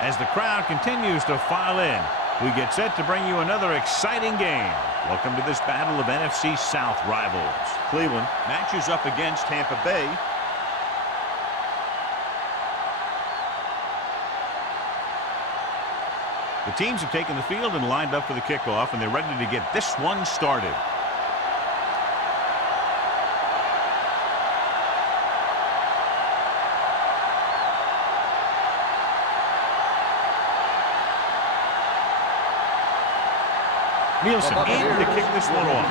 As the crowd continues to file in, we get set to bring you another exciting game. Welcome to this battle of NFC South rivals. Cleveland matches up against Tampa Bay. The teams have taken the field and lined up for the kickoff, and they're ready to get this one started. Nielsen in to kick this one off.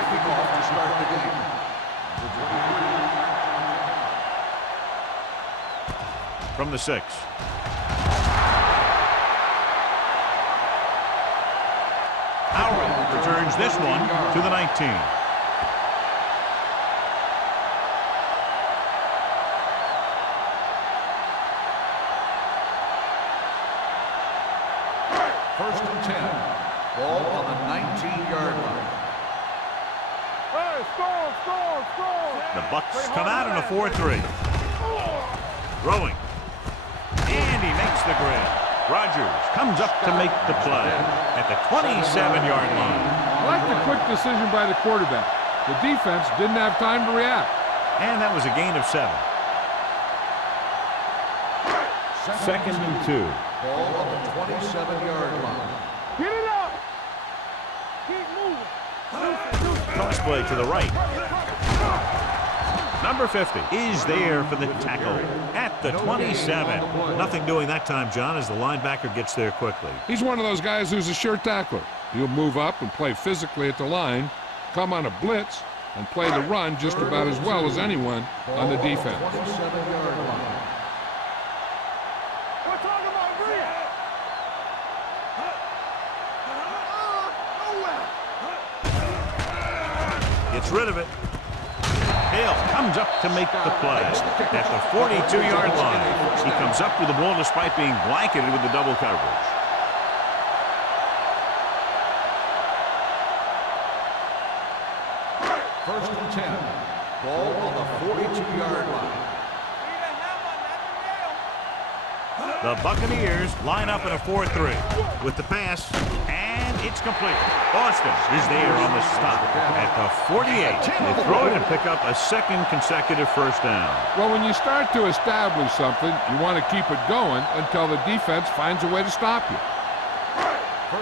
From the 6. Howard returns this one to the 19. First and 10. Ball on the 19-yard line. Hey, score! The Bucks come out in a 4-3. Throwing. And he makes the grab. Rogers comes up to make the play at the 27-yard line. I like the quick decision by the quarterback. The defense didn't have time to react. And that was a gain of 7. Second and 2. Ball on the 27-yard line. Get it up! Keep moving. Cross play to the right. Number 50 is there for the tackle at the 27. Nothing doing that time, John, as the linebacker gets there quickly. He's one of those guys who's a sure tackler. He'll move up and play physically at the line, come on a blitz, and play the run just about as well as anyone on the defense. 27-yard line. We're talking about Gets rid of it. Hill comes up to make the play at the 42-yard line. He comes up with the ball despite being blanketed with the double coverage. First and 10. Ball on the 42-yard line. The Buccaneers line up in a 4-3 with the pass, and it's complete. Boston is there on the stop at the 48. They throw it and pick up a second consecutive first down. Well, when you start to establish something, you want to keep it going until the defense finds a way to stop you.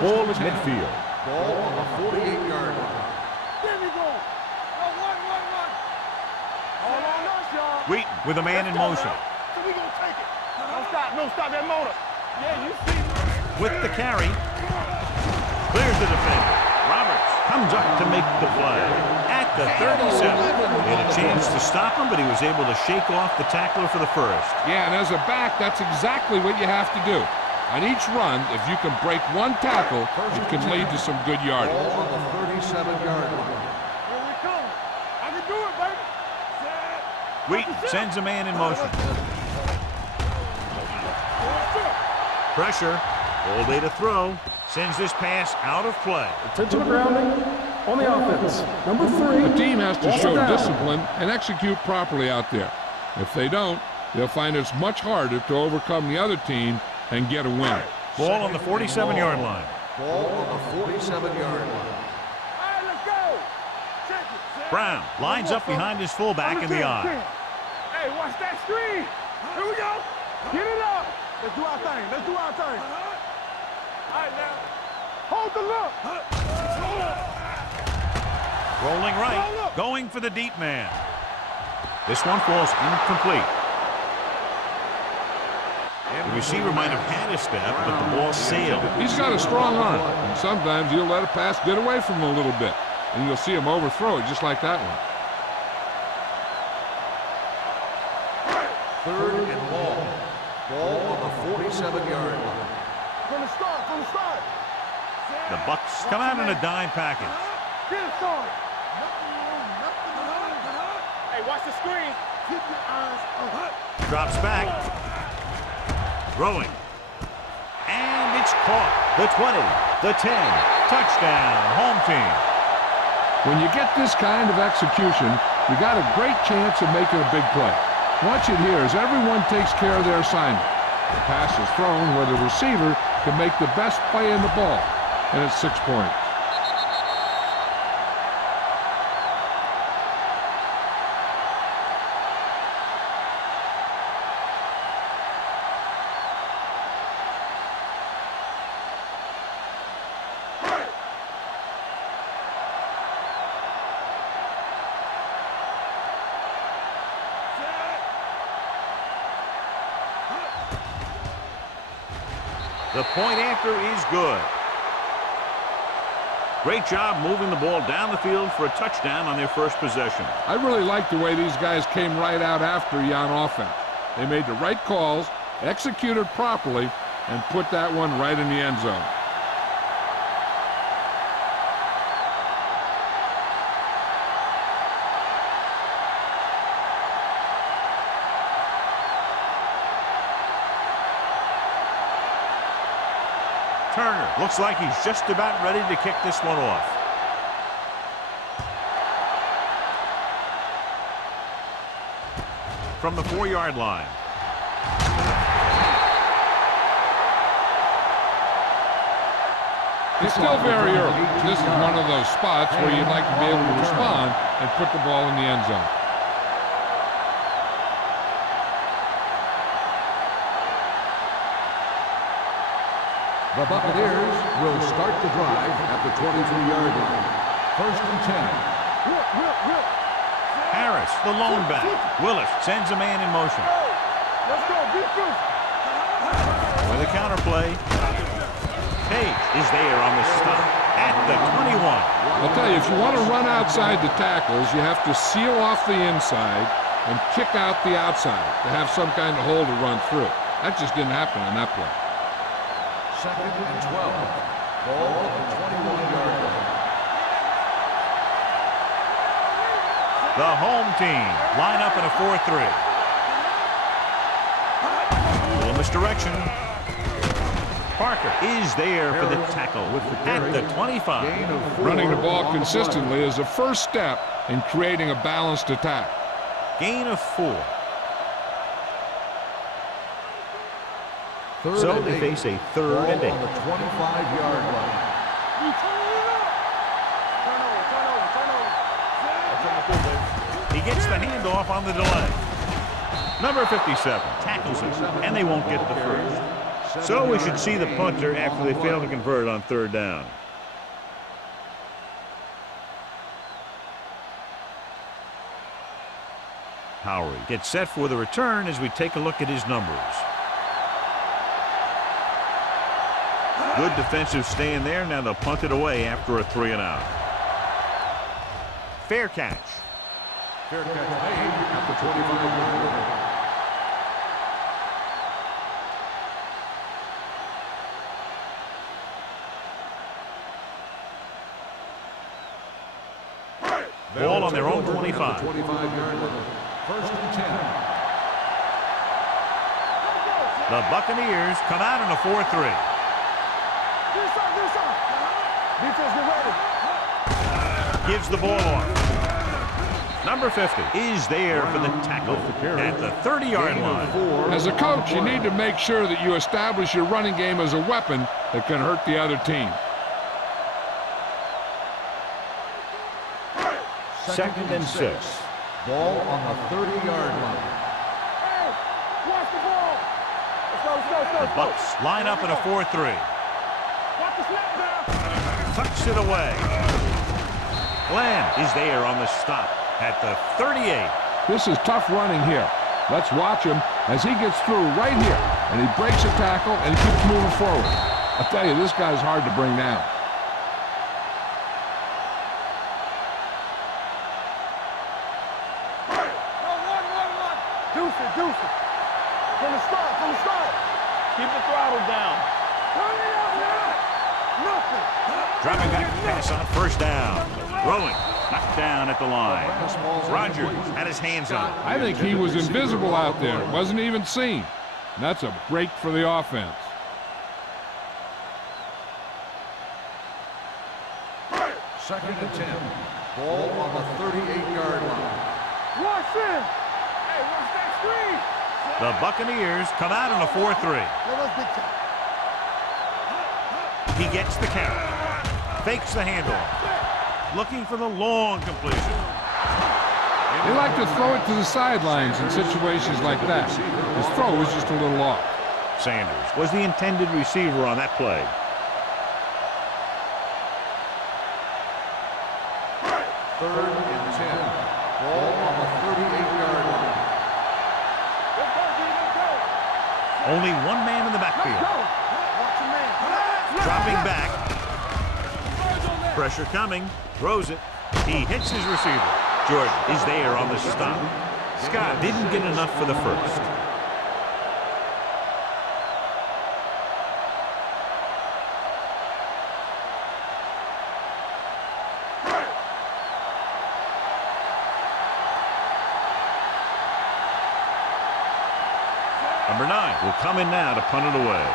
Ball at midfield. Ball on the 48-yard line. There we go. Run. All on us, y'all. Wheaton with a man in motion. So we gonna take it. No stop that motor. Yeah, you see. With the carry. Clears the defender. Roberts comes up to make the play at the 37. He had a chance to stop him, but he was able to shake off the tackler for the first. Yeah, and as a back, that's exactly what you have to do. On each run, if you can break one tackle, it can lead to some good yardage. Ball on the 37-yard line. Here we come. I can do it, baby. Wheaton sends a man in motion. Pressure. All day to throw. Sends this pass out of play. Attention grounding on the offense. Number 3. The team has to show discipline and execute properly out there. If they don't, they'll find it's much harder to overcome the other team and get a win. Ball on the 47-yard line. Ball on the 47-yard line. All right, let's go. Check it. Brown lines up behind his fullback in the eye. Hey, watch that screen. Here we go. Get it up. Let's do our thing. All right, now. Hold the look. Rolling right. Going for the deep man. This one falls incomplete. The receiver might have had a step, but the ball sailed. He's got a strong arm, and sometimes he'll let a pass get away from him a little bit, and you'll see him overthrow it just like that one. Third and long. Ball on the 47-yard line. From the start. The Bucks come out in a dime package. Get it started. Hey, watch the screen. Keep your eyes up. Drops back. Throwing. And it's caught. The 20, the 10. Touchdown, home team. When you get this kind of execution, you got a great chance of making a big play. Watch it here as everyone takes care of their assignment. The pass is thrown where the receiver can make the best play in the ball, and it's 6 points. The point after is good. Great job moving the ball down the field for a touchdown on their first possession. I really like the way these guys came right out after you on offense. They made the right calls, executed properly, and put that one right in the end zone. Turner looks like he's just about ready to kick this one off. From the 4-yard line. It's still very early. This is one of those spots where you'd like to be able to respond and put the ball in the end zone. The Buccaneers will start the drive at the 23-yard line. 1st and 10. Harris, the lone back. Willis sends a man in motion. Let's go, defense. With a counterplay. Page is there on the stop at the 21. I'll tell you, if you want to run outside the tackles, you have to seal off the inside and kick out the outside to have some kind of hole to run through. That just didn't happen on that play. 2nd and 12. Ball at the 21-yard line. The home team line up in a 4-3. Little misdirection. Parker is there for the tackle at the 25. Running the ball consistently is the first step in creating a balanced attack. Gain of 4. So they face a 3rd and 8. On the 25-yard line. He gets the handoff on the delay. Number 57 tackles him, and they won't get the first. So we should see the punter after they fail to convert on 3rd down. Howery gets set for the return as we take a look at his numbers. Good defensive stand there. Now they'll punt it away after a 3-and-out. Fair catch. Fair catch made at the 25-yard line. Ball on their own 25. 25-yard line. 1st and 10. The Buccaneers come out in a 4-3. Defense, get ready. Gives the ball off. Number 50 is there for the tackle at the 30-yard line. As a coach, you need to make sure that you establish your running game as a weapon that can hurt the other team. 2nd and 6. Ball on the 30-yard line. Hey, watch the ball. Let's go. The Bucs line up in a 4-3. Watch the snap now. Tucks it away. Glenn is there on the stop at the 38. This is tough running here. Let's watch him as he gets through right here, and he breaks a tackle and he keeps moving forward. I tell you, this guy's hard to bring down. Deuce it. From the start. Keep the throttle down. Turn it up now. Nothing. Dropping back to pass on 1st down. Throwing. Knocked down at the line. Rogers had his hands on it. I think he was invisible out there. Wasn't even seen. And that's a break for the offense. 2nd and 10. Ball on the 38-yard line. Watch it. Hey, watch that screen. The Buccaneers come out in a 4-3. He gets the carry. Fakes the handoff. Looking for the long completion. They like to throw it to the sidelines in situations like that. His throw was just a little off. Sanders was the intended receiver on that play. Third and 10. Ball on the 38-yard line. Only one man in the backfield. Dropping back. Pressure coming. Throws it. He hits his receiver. Jordan is there on the stop. Scott didn't get enough for the first. Number 9 will come in now to punt it away.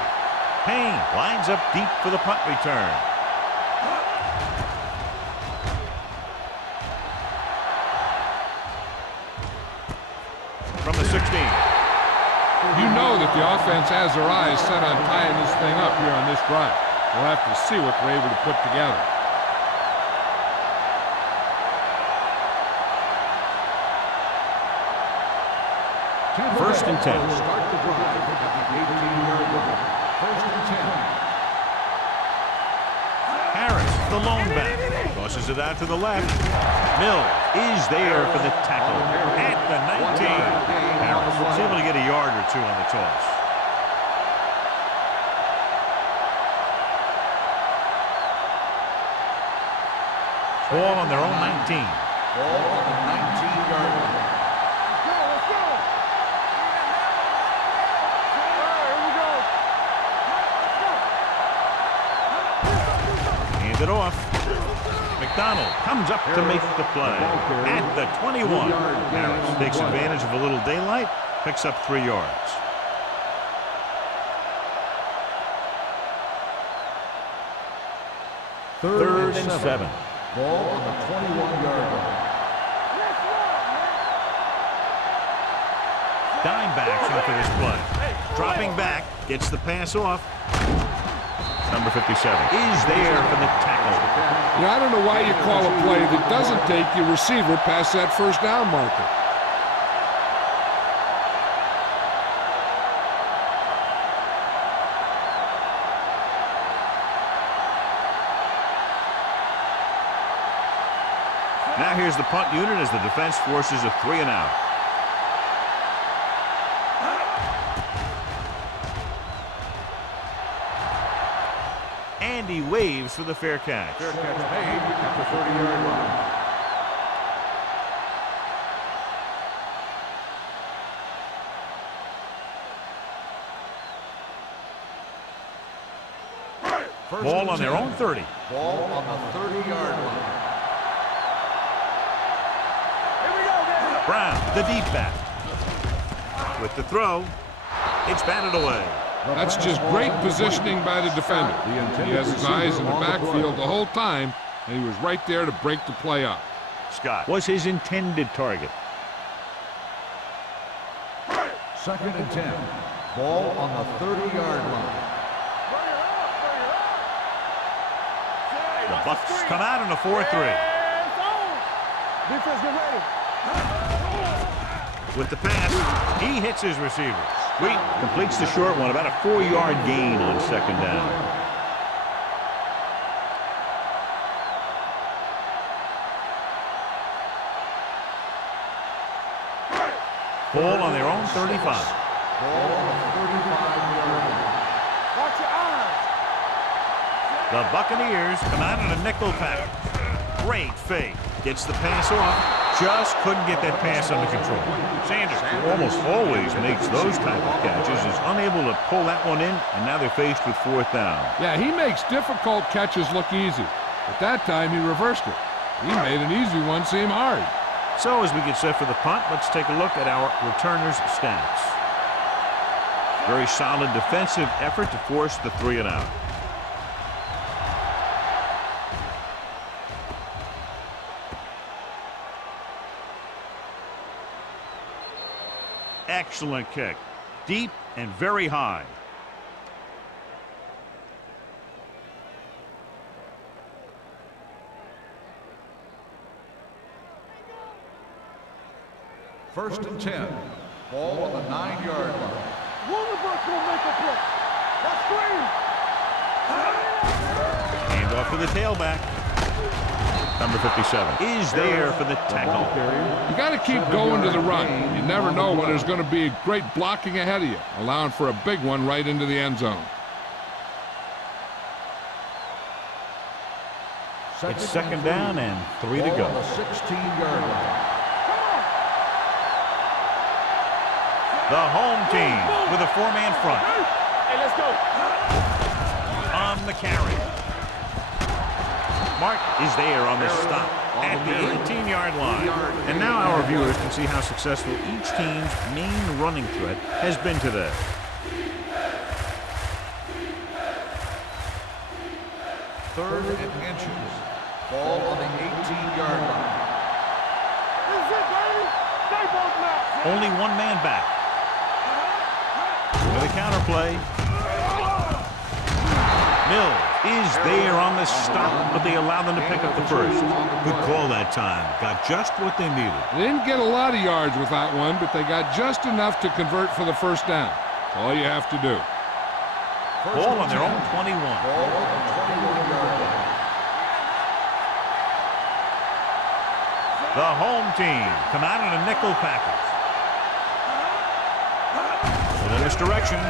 Payne lines up deep for the punt return. From the 16. You know that the offense has their eyes set on tying this thing up here on this drive. We'll have to see what they're able to put together. First and 10. Start the drive at the 18-yard line. First and 10. Harris, the lone back, tosses it out to the left. Mills is there for the tackle at the 19. Harris was able to get a yard or two on the toss. Ball on their own 19. Ball on the 19-yard line. Hand it off. McDonald comes up to make the play at the 21. Harris takes advantage of a little daylight, picks up 3 yards. Third and 7. Ball on the 21-yard line. Dime backs into this play. Dropping back, gets the pass off. Number 57 is there for the tackle. I don't know why you call a play that doesn't take your receiver past that first down marker. Now here's the punt unit as the defense forces a 3 and out. And he waves for the fair catch. Fair catch made at the 30-yard line. Ball on their own 30. Ball on the 30-yard line. Brown, the deep back. With the throw, it's batted away. That's just great positioning by the defender. He has his eyes in the backfield the whole time, and he was right there to break the play up. Scott was his intended target. Second and 10. Ball on the 30-yard line. The Bucs come out in a 4-3. Defense, get ready. With the pass, he hits his receiver. Sweet completes the short one, about a 4-yard gain on second down. Ball on their own 35. Ball on the 35-yard line. Watch your eyes. The Buccaneers come out in a nickel package. Great fake. Gets the pass off. Just couldn't get that pass under control. Sanders, who almost always makes those type of catches, is unable to pull that one in, and now they're faced with 4th down. Yeah, he makes difficult catches look easy. But that time he reversed it. He made an easy one seem hard. So as we get set for the punt, let's take a look at our returners' stats. Very solid defensive effort to force the 3 and out. Excellent kick. deep and very high. First and 10. Ball on the 9-yard line. Warrenburg's gonna make a play. That's screen. Hand off to the tailback. Number 57 is there for the tackle. You got to keep going to the run. You never know when there's going to be great blocking ahead of you, allowing for a big one right into the end zone. It's second down and 3 to go. On the 16-yard line. The home team with a 4-man front. Hey, let's go. On the carry. Mark is there on the stop at the 18-yard line. And now our viewers can see how successful each team's main running threat has been today. Third and inches. Ball on the 18-yard line. This is it, baby. Stay both now. Only one man back. With a counter play. Mills is there on the stop, but they allow them to pick up the first. Good call that time. Got just what they needed. They didn't get a lot of yards with that one, but they got just enough to convert for the first down. That's all you have to do. Ball on their own 21. Ball on the 21-yard line. The home team come out in a nickel package. In this direction,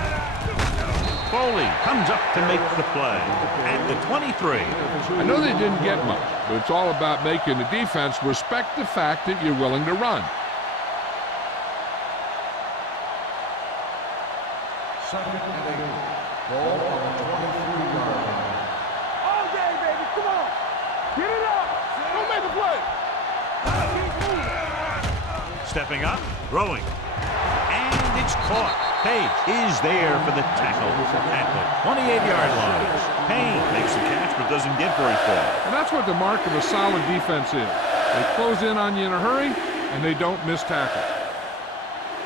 Foley comes up to make the play at the 23. I know they didn't get much, but it's all about making the defense respect the fact that you're willing to run. Second and 8. Ball on the 23-yard line. All day, baby. Come on. Get it up. Go make a play. Stepping up, throwing, and it's caught. Page is there for the tackle at the 28-yard line. Payne makes the catch but doesn't get very far. And that's what the mark of a solid defense is. They close in on you in a hurry, and they don't miss tackle.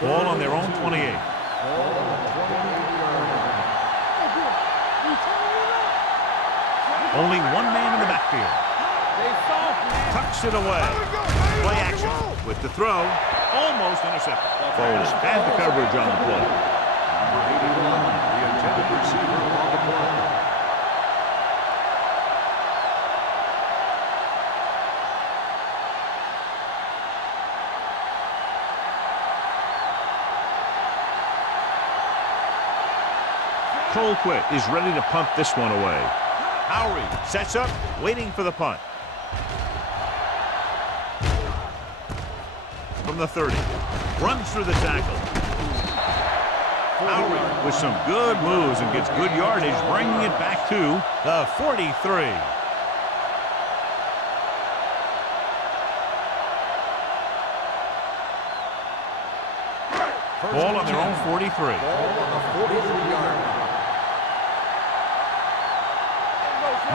Ball on their own 28. Ball on the 28-yard line. Only one man in the backfield. Tucks it away. Play action with the throw. Almost intercepted. Foley had the coverage on the play. Number 81, the intended receiver on the play. Colquitt is ready to punt this one away. Howry sets up, waiting for the punt. From the 30, runs through the tackle. Howry with some good moves and gets good yardage, bringing it back to the 43. Ball on their own 43. Ball on the 43-yard line.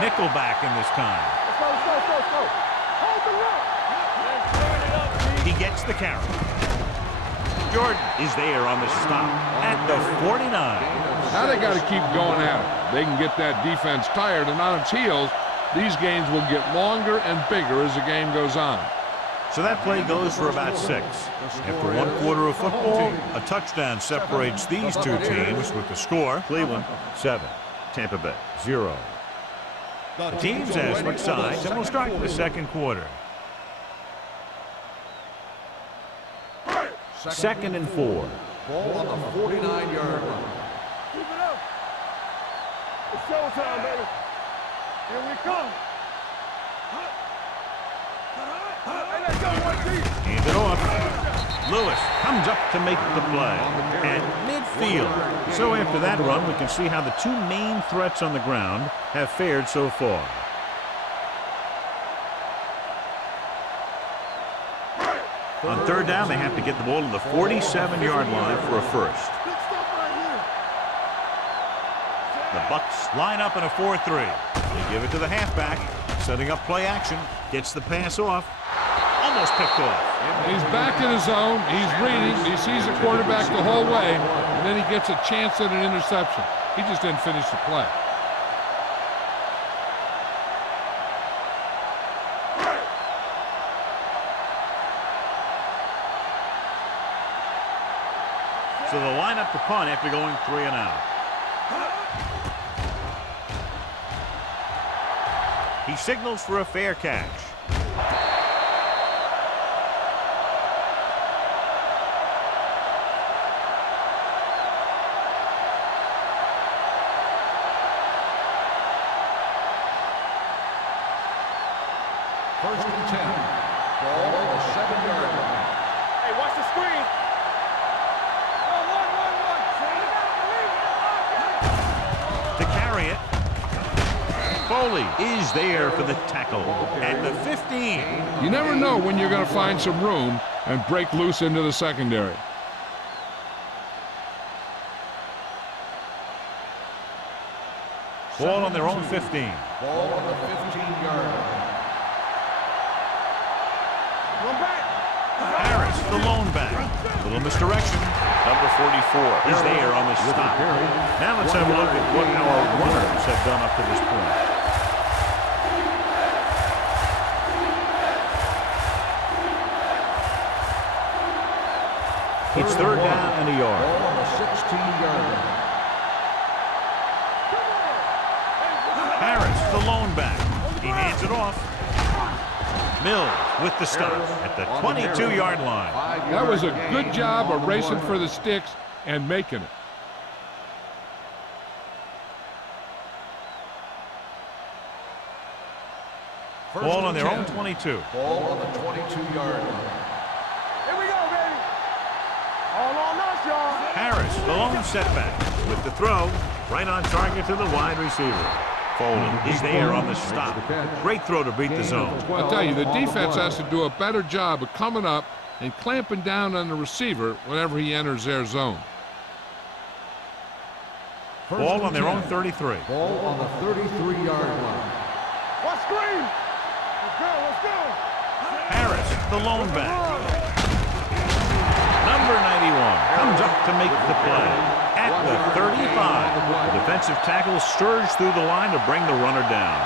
Nickelback in this time. Let's go. Hold the rock. He gets the carry. Jordan is there on the stop at the 49. Now they got to keep going at it. They can get that defense tired and on its heels. These games will get longer and bigger as the game goes on. So that play goes for about 6. After one quarter of football, a touchdown separates these two teams with the score. Cleveland 7, Tampa Bay 0. The teams have switched sides and will start the second quarter. Second and 4. Ball on the 49-yard line. Keep it up. It's showtime, baby. Here we come. Hey, let's go, one team. Hand it off. Lewis comes up to make the play at midfield. So after that run, we can see how the two main threats on the ground have fared so far. On third down, they have to get the ball to the 47-yard line for a first. The Bucks line up in a 4-3. They give it to the halfback, setting up play action, gets the pass off. almost picked off. He's back in his zone. He's reading. He sees the quarterback the whole way, and then he gets a chance at an interception. He just didn't finish the play. So they'll line up the punt after going 3 and out. He signals for a fair catch. First and 10. Ball on the 7-yard line. Hey, watch the screen. To carry it, Foley is there for the tackle at the 15. You never know when you're going to find some room and break loose into the secondary. Ball on their own 15. Ball on the 15-yard line. Harris, the lone back. Little misdirection. Number 44 is there on the stop. Now let's have a look at what our runners have done up to this point. It's 3rd down and a yard. Ball on the 16-yard line. Harris, the lone back. He hands it off. Mills with the stop at the 22-yard line. That was a good job of racing for the sticks and making it. Ball on their own 22. Ball on the 22-yard line. Here we go, baby. All on us, y'all. Harris, the lone setback with the throw right on target to the wide receiver. Foley is there on the stop. Great throw to beat the zone. I'll tell you, the defense has to do a better job of coming up and clamping down on the receiver whenever he enters their zone. Ball on their own 33. Ball on the 33-yard line. Watch screen. Let's go, let's go. Harris, the lone back. Number 91 comes up to make the play. At the 35, the defensive tackle surged through the line to bring the runner down.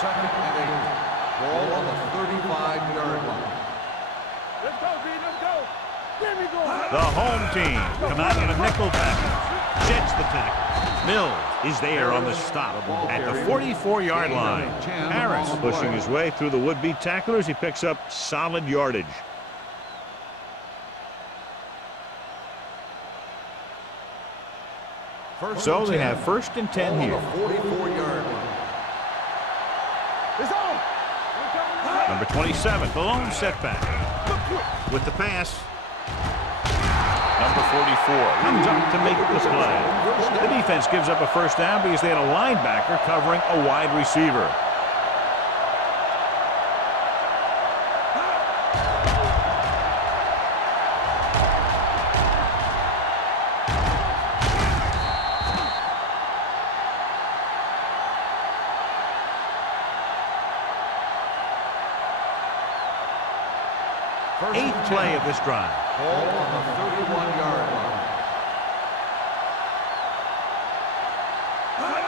Second and 8. Ball on the 35-yard line. Let's go, B, let's go. There we go. The home team come out in a nickel package. Jets the tackle. Mills is there on the stop at the 44-yard line. Harris pushing his way through the would-be tacklers. He picks up solid yardage. So they have 1st and 10 here. 44-yard line. It's on. Number 27, the lone setback. With the pass. Number 44 comes up to make the play. The defense gives up a 1st down because they had a linebacker covering a wide receiver. Eighth play of this drive. Ball on the 31-yard line.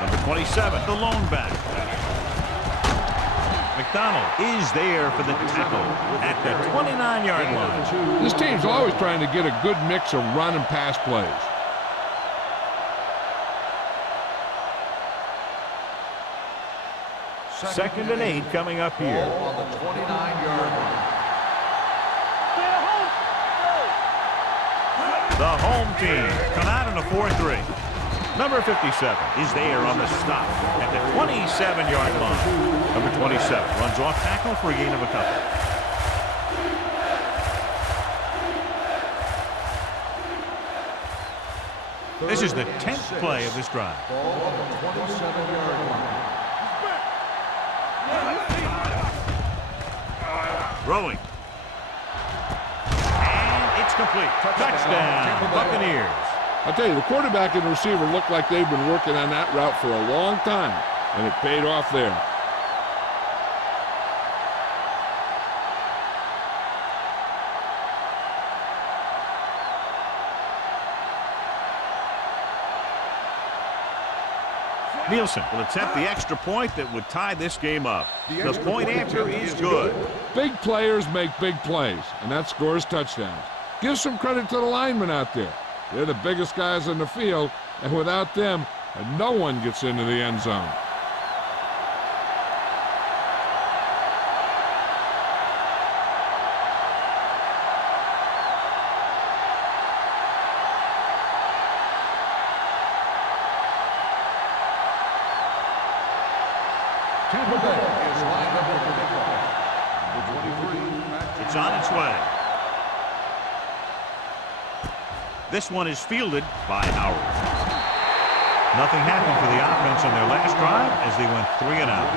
Number 27, the lone back. McDonald is there for the tackle at the 29-yard line. This team's always trying to get a good mix of run and pass plays. Second and 8 coming up here. Ball on the 29-yard line. The home team come out in a 4-3. Number 57 is there on the stop at the 27-yard line. Number 27 runs off tackle for a gain of a couple. This is the 10th play of this drive. Ball on the 27-yard line. Throwing. And it's complete. Touchdown, Buccaneers. I'll tell you, the quarterback and receiver look like they've been working on that route for a long time. and it paid off there. Nielsen will attempt the extra point that would tie this game up. The point after is good. Big players make big plays, and that scores touchdowns. Give some credit to the linemen out there. They're the biggest guys in the field, and without them, no one gets into the end zone. Tampa Bay is lined up with the kickoff. Number 23. It's on its way. This one is fielded by Howard. Nothing happened for the offense on their last drive as they went 3 and out.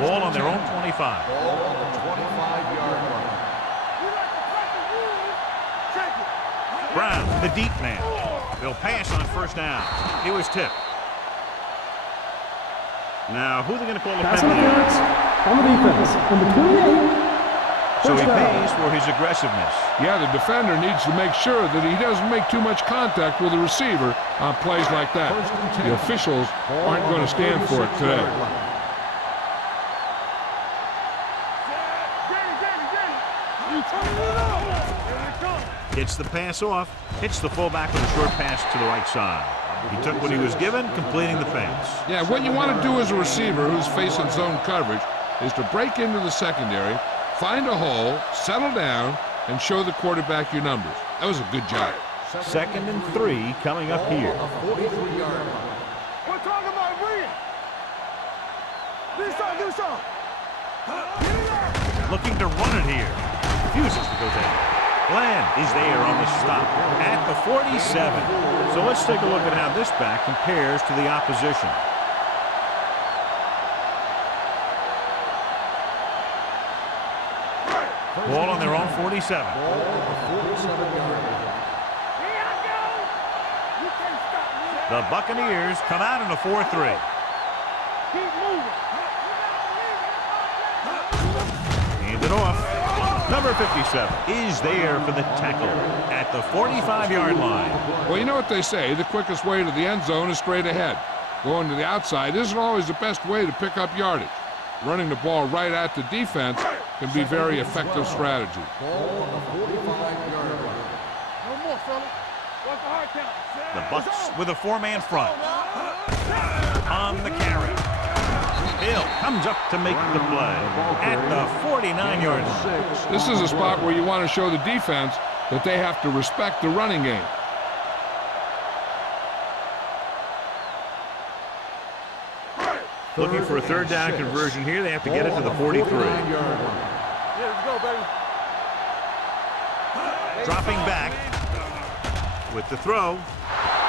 Ball on their own 25. Ball on the 25-yard line. Brown, the deep man. They'll pass on first down. He was tipped. Now, who are they going to call the Pass penalty? interference on the defense. Number 28. So he First down. pays for his aggressiveness. Yeah, the defender needs to make sure that he doesn't make too much contact with the receiver on plays like that. The officials aren't going to stand for it today. Hits the pass off. Hits the fullback with a short pass to the right side. He took what he was given, completing the pass. Yeah, what you want to do as a receiver who's facing zone coverage is to break into the secondary, find a hole, settle down, and show the quarterback your numbers. That was a good job. 2nd and 3 coming up here. 43-yard line. We're talking about winning. Do something. Looking to run it here. Refuses to go down. Glenn is there on the stop at the 47. So let's take a look at how this back compares to the opposition. Ball on their own 47. Ball on the 47-yard line. The Buccaneers come out in a 4-3. Keep moving. Hand it off. Number 57 is there for the tackle at the 45-yard line. Well, you know what they say, the quickest way to the end zone is straight ahead. Going to the outside isn't always the best way to pick up yardage. Running the ball right at the defense can be very effective strategy. Ball on the 45-yard line. No more, fella. What's the hard count? The Bucs with a 4-man front. On the carry. Hill comes up to make the play at the 49-yard line. This is a spot where you want to show the defense that they have to respect the running game. Looking for a 3rd down conversion here. They have to get it to the 43. Yeah, let's go, baby. Dropping back with the throw.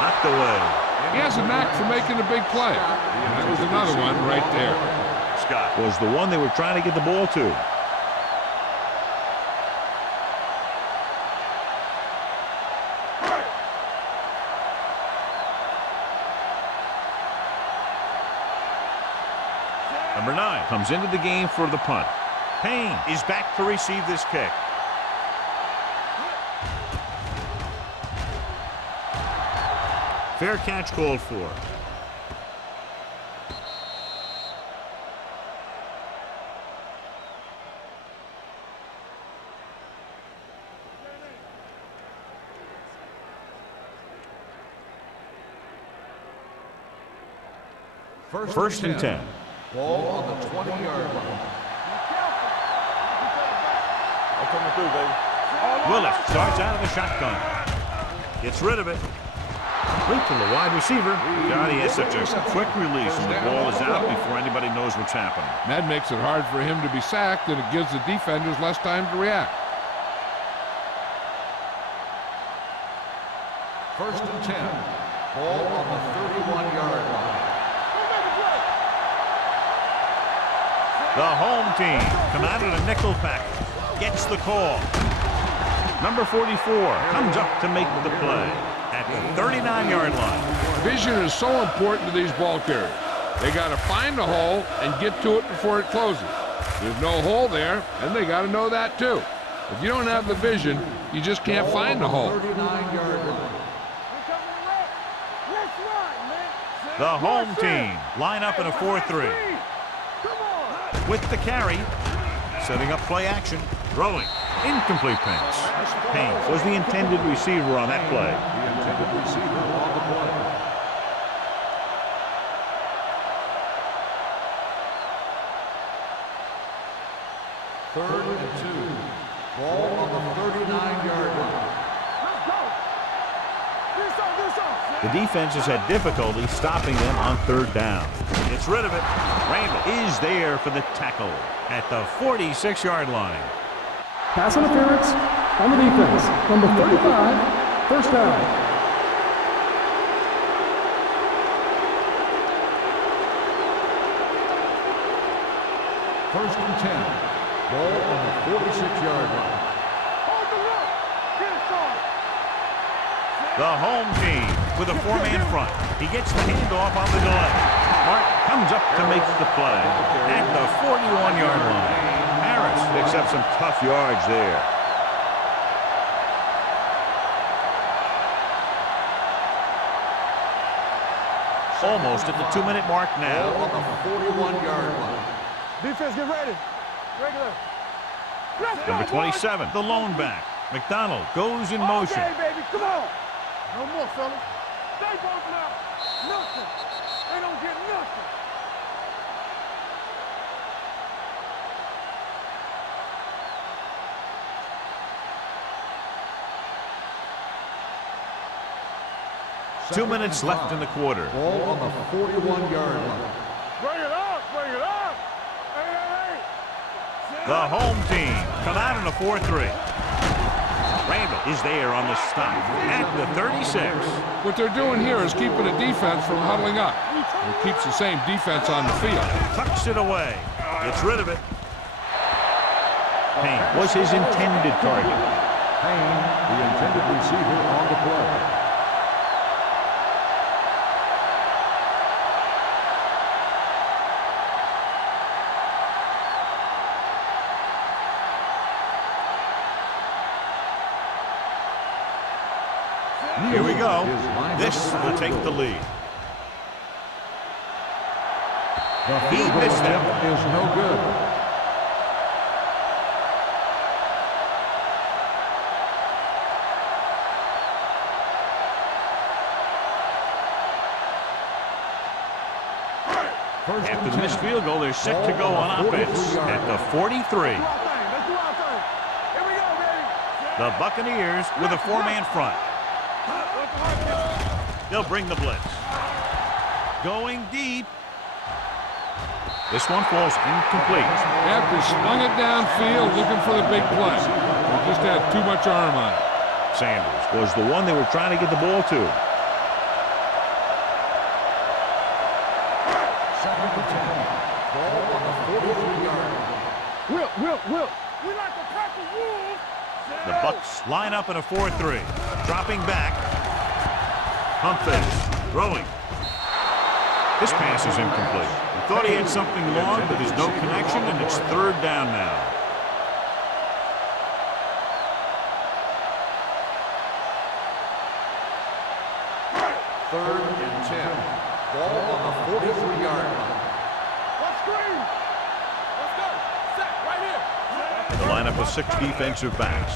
Knocked away. He has a knack for making a big play. And that was another one right there. Scott was the one they were trying to get the ball to. Number 9 comes into the game for the punt. Payne is back to receive this kick. Fair catch called for. First and 10. Ball on the 20-yard line. I'm coming through, baby. Willis starts out of the shotgun. Gets rid of it. Complete to the wide receiver. God, he has such a quick release, and the ball is out before anybody knows what's happening. That makes it hard for him to be sacked, and it gives the defenders less time to react. First and 10. Ball on the 31-yard line. The home team come out in a nickel package. gets the call. Number 44 comes up to make the play at the 39-yard line. Vision is so important to these ball carriers. They got to find the hole and get to it before it closes. There's no hole there, and they got to know that too. If you don't have the vision, you just can't find the hole. 39-yard line. The home team line up in a 4-3. With the carry, setting up play action, throwing, incomplete pass. Payne was the intended receiver on that play. The intended receiver on the play. Third and 2. Ball on the 39-yard line. The defense has had difficulty stopping them on third down. Gets rid of it. Randall is there for the tackle at the 46-yard line. Pass interference on the defense. Number 35, first down. First and 10. Ball on the 46-yard line. The home team with a four-man front. He gets the handoff on the delay. Martin comes up to make the play at the 41-yard line. Harris picks up some tough yards there. Almost at the 2-minute mark now. Ball on the 41-yard line. Defense, get ready. Regular. Number 27, the lone back. McDonald goes in motion. Okay, baby, come on. No more, fellas. Stay both now. Nothing. They don't get nothing. Two minutes left in the quarter. Ball on the 41-yard line. Bring it up. Bring it up. Hey. The home team come out in a 4-3. Randall is there on the stop at the 36. What they're doing here is keeping the defense from huddling up. It keeps the same defense on the field. Tucks it away. Gets rid of it. Payne was his intended target. Payne, the intended receiver on the play. Here we go. This will take the lead. The He field goal missed it. attempt is no good. First After and the 10. missed field goal, they're set to go on offense at the 43. Let's do our thing. Here we go, baby. The Buccaneers with a four-man front. They'll bring the blitz. Going deep. This one falls incomplete. After slung it downfield looking for the big play. They just had too much arm on it. Sanders was the one they were trying to get the ball to. Second and 10. Ball on the 43-yard line. Will. We like to pack the wolves. The Bucs line up in a 4-3. Dropping back. Pump fake. Throwing. This pass is incomplete. He thought he had something long, but there's no connection, and it's third down now. Third and 10. Ball on the 43-yard line. Let's screen. Let's go. Set right here. The lineup of 6 defensive backs.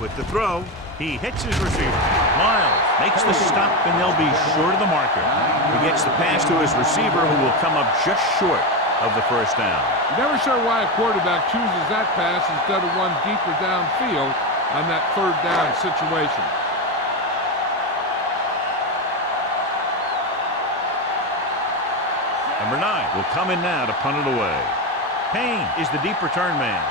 With the throw, he hits his receiver. Miles makes the stop, and they'll be short of the marker. He gets the pass to his receiver, who will come up just short of the first down. Never sure why a quarterback chooses that pass instead of one deeper downfield on that third down situation. Number 9 will come in now to punt it away. Payne is the deep return man.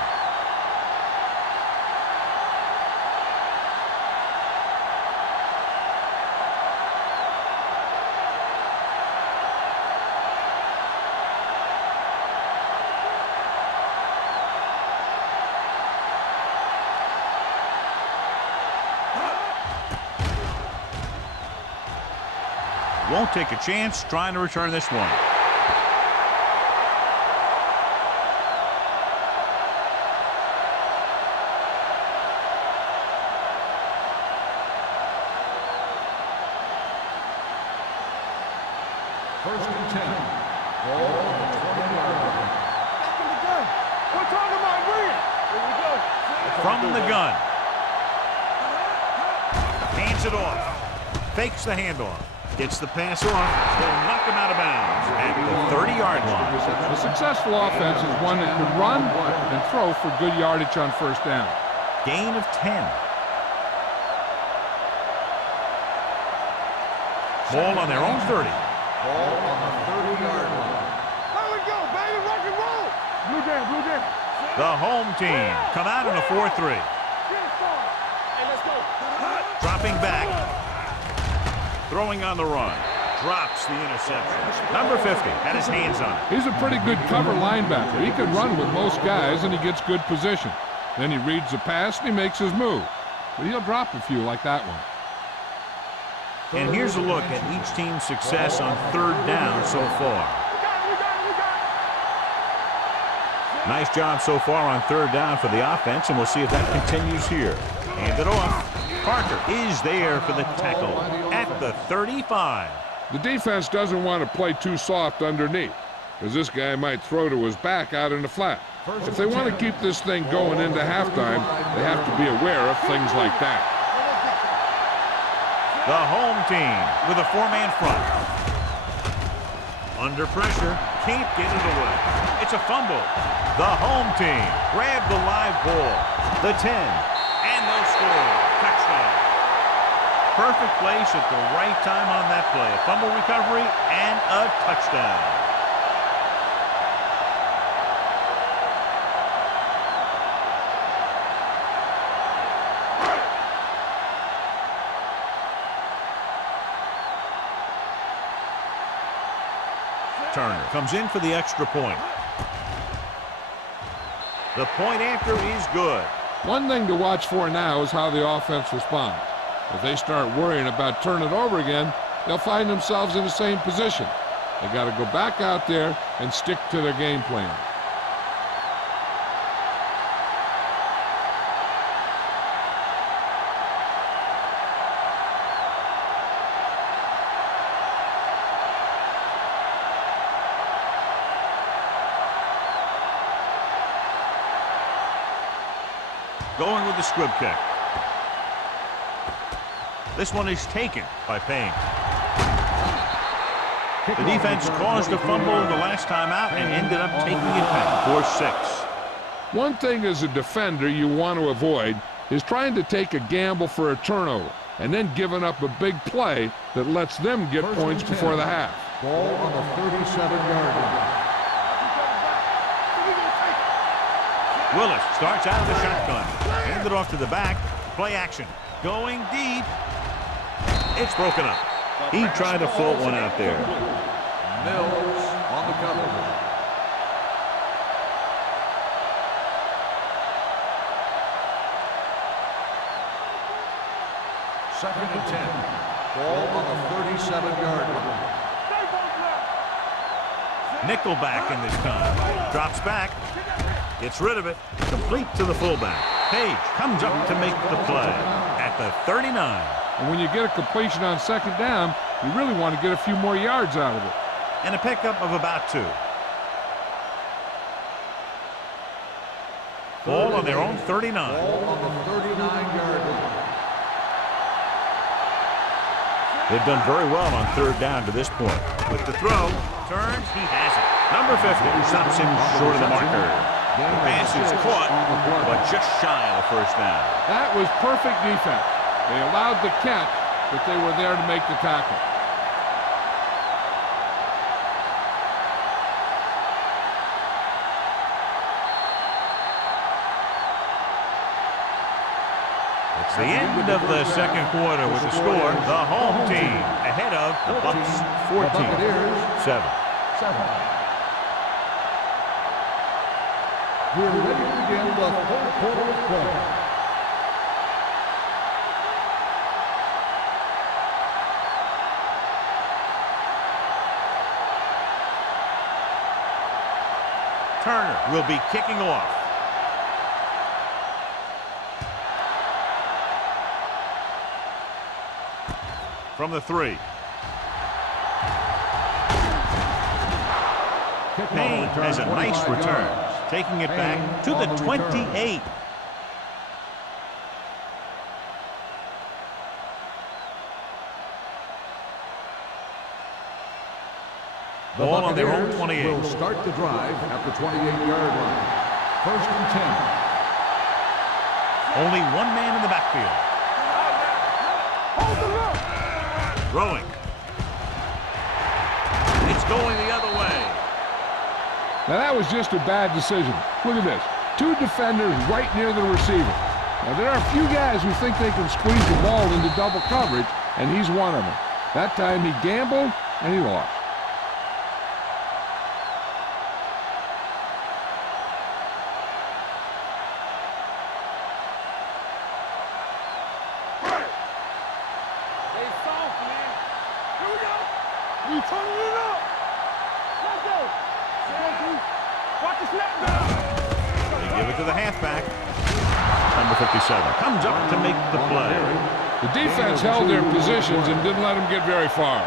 Won't take a chance trying to return this one. First and 10. Ball on the 20-yard line. Back in the gun. We're talking about win. Here we go. From the gun. Hands it off. Fakes the handoff. Gets the pass off. Will knock him out of bounds at the 30-yard line. A successful offense is one that can run and throw for good yardage on first down. Gain of 10. Ball on their own 30. Ball on the 30-yard line. There we go, baby. Rock and roll. Blue down, blue down. The home team come out in a 4-3. Get started. Hey, let's go. Dropping back. Throwing on the run. Drops the interception. Number 50 had his hands on it. He's a pretty good cover linebacker. He can run with most guys, and he gets good position. Then he reads the pass, and he makes his move. But he'll drop a few like that one. And here's a look at each team's success on third down so far. Nice job so far on third down for the offense, and we'll see if that continues here. Hand it off. Parker is there for the tackle at the 35. The defense doesn't want to play too soft underneath, because this guy might throw to his back out in the flat. If they want to keep this thing going into halftime, they have to be aware of things like that. The home team with a four-man front. Under pressure, can't get it away. It's a fumble. The home team grabbed the live ball. The 10, and they'll score. Touchdown. Perfect place at the right time on that play. A fumble recovery and a touchdown. Turner comes in for the extra point. The point after is good. One thing to watch for now is how the offense responds. If they start worrying about turning it over again, they'll find themselves in the same position. They got to go back out there and stick to their game plan. Going with the squib kick. This one is taken by Payne. The defense caused a fumble the last time out and ended up taking it back for 6. One thing as a defender you want to avoid is trying to take a gamble for a turnover and then giving up a big play that lets them get points before the half. Ball on the 37-yard line. Willis starts out of the shotgun. Hand it off to the back. Play action. Going deep. It's broken up. He tried to float one out there. Mills on the cover. Second and 10. Ball on the 37-yard line. Nickelback in this time. Drops back. Gets rid of it. Complete to the fullback. Page comes up to make the play at the 39. And when you get a completion on second down, you really want to get a few more yards out of it. And a pickup of about 2. Ball on their own 39. Ball on the 39-yard line. They've done very well on third down to this point. With the throw, turns, he has it. Number 50 stops him short of the marker. The pass is caught, but just shy of the first down. That was perfect defense. They allowed the catch, but they were there to make the tackle. It's the end of the second quarter with the score. The home team ahead of the Bucs 14-7. We're ready to begin the third quarter of play. Turner will be kicking off. From the 3. Payne has a nice return, taking it back to the 28. Ball on their own 28. Will start the drive at the 28-yard line. 1st and 10. Only one man in the backfield. Throwing. It's going the other way. Now that was just a bad decision. Look at this. 2 defenders right near the receiver. Now there are a few guys who think they can squeeze the ball into double coverage, and he's one of them. That time he gambled, and he lost. You turning it up. Let's go. Watch the snap down. They give it to the halfback. Number 57 comes up to make the play. The defense held their positions and didn't let them get very far.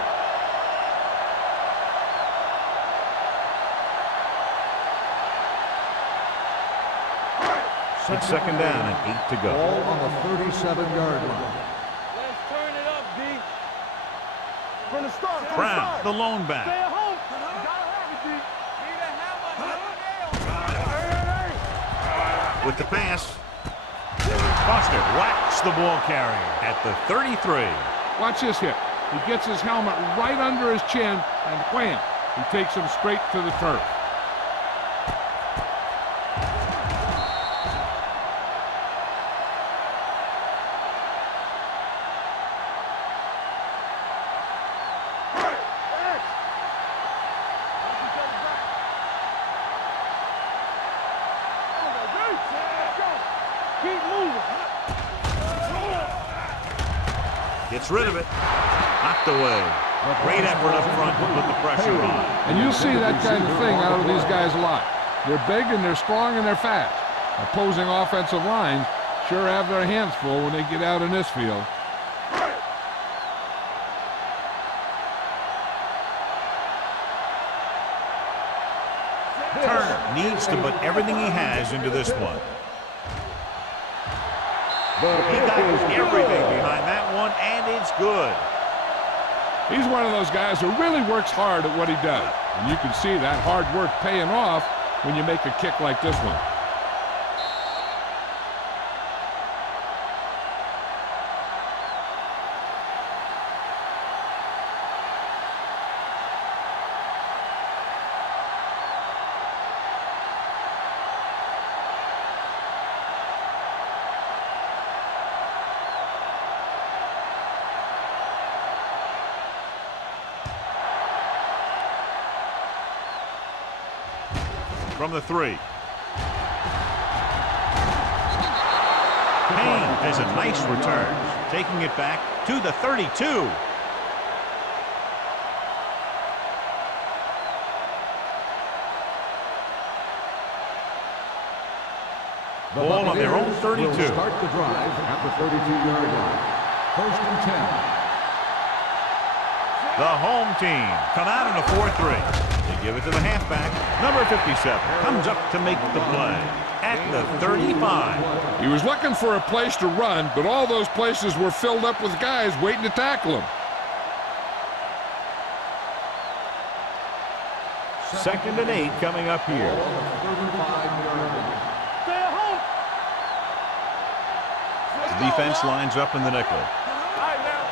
It's 2nd down and 8 to go. Ball on the 37-yard line. Let's turn it up, D. From the start. From Brown, the start. the lone Stay back. at home. You gotta have it, D. With the pass. Foster whacks the ball carrier at the 33. Watch this hit. He gets his helmet right under his chin, and wham! He takes him straight to the turf. Keep moving. Gets rid of it. Knocked away. Great effort up front to put the pressure on. And you'll see that kind of thing out of these guys a lot. They're big and they're strong and they're fast. Opposing offensive lines sure have their hands full when they get out in this field. Turner needs to put everything he has into this one. He got everything behind that one, and it's good. He's one of those guys who really works hard at what he does. And you can see that hard work paying off when you make a kick like this one. From the 3. Payne has a nice return, taking it back to the 32. Ball on their own 32. Will start the drive at the 32-yard line. 1st and 10. The home team come out in a 4-3. They give it to the halfback. Number 57 comes up to make the play at the 35. He was looking for a place to run, but all those places were filled up with guys waiting to tackle him. 2nd and 8 coming up here. Stay at home. The defense lines up in the nickel. All right, now.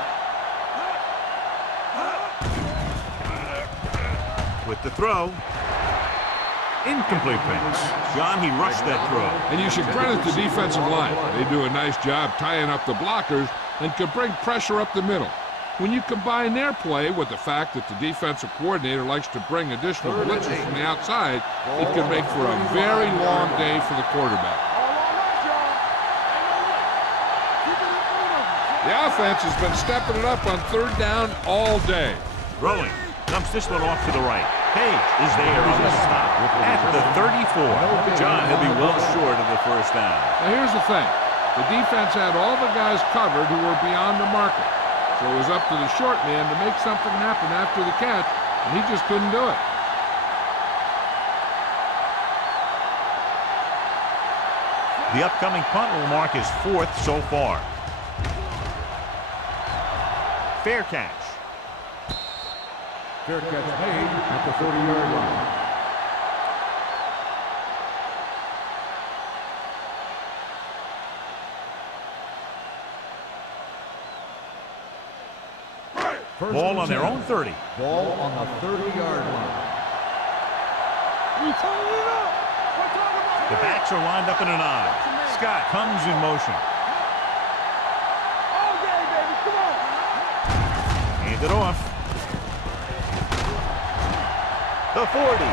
With the throw. Incomplete pass. John, he rushed that throw. And you should credit the defensive line. They do a nice job tying up the blockers and can bring pressure up the middle. When you combine their play with the fact that the defensive coordinator likes to bring additional blitzes from the outside, it can make for a very long day for the quarterback. The offense has been stepping it up on 3rd down all day. Throwing. Dumps this one off to the right. Page is there on the stop at the 34. John, he'll be well short of the first down. Now here's the thing. The defense had all the guys covered who were beyond the marker. So it was up to the short man to make something happen after the catch, and he just couldn't do it. The upcoming punt will mark his 4th so far. Fair catch. Fair catch made at the 40-yard line. Ball on their own 30. Ball on the 30-yard line. The backs are lined up in an I. Scott comes in motion. Hand it off. The 40.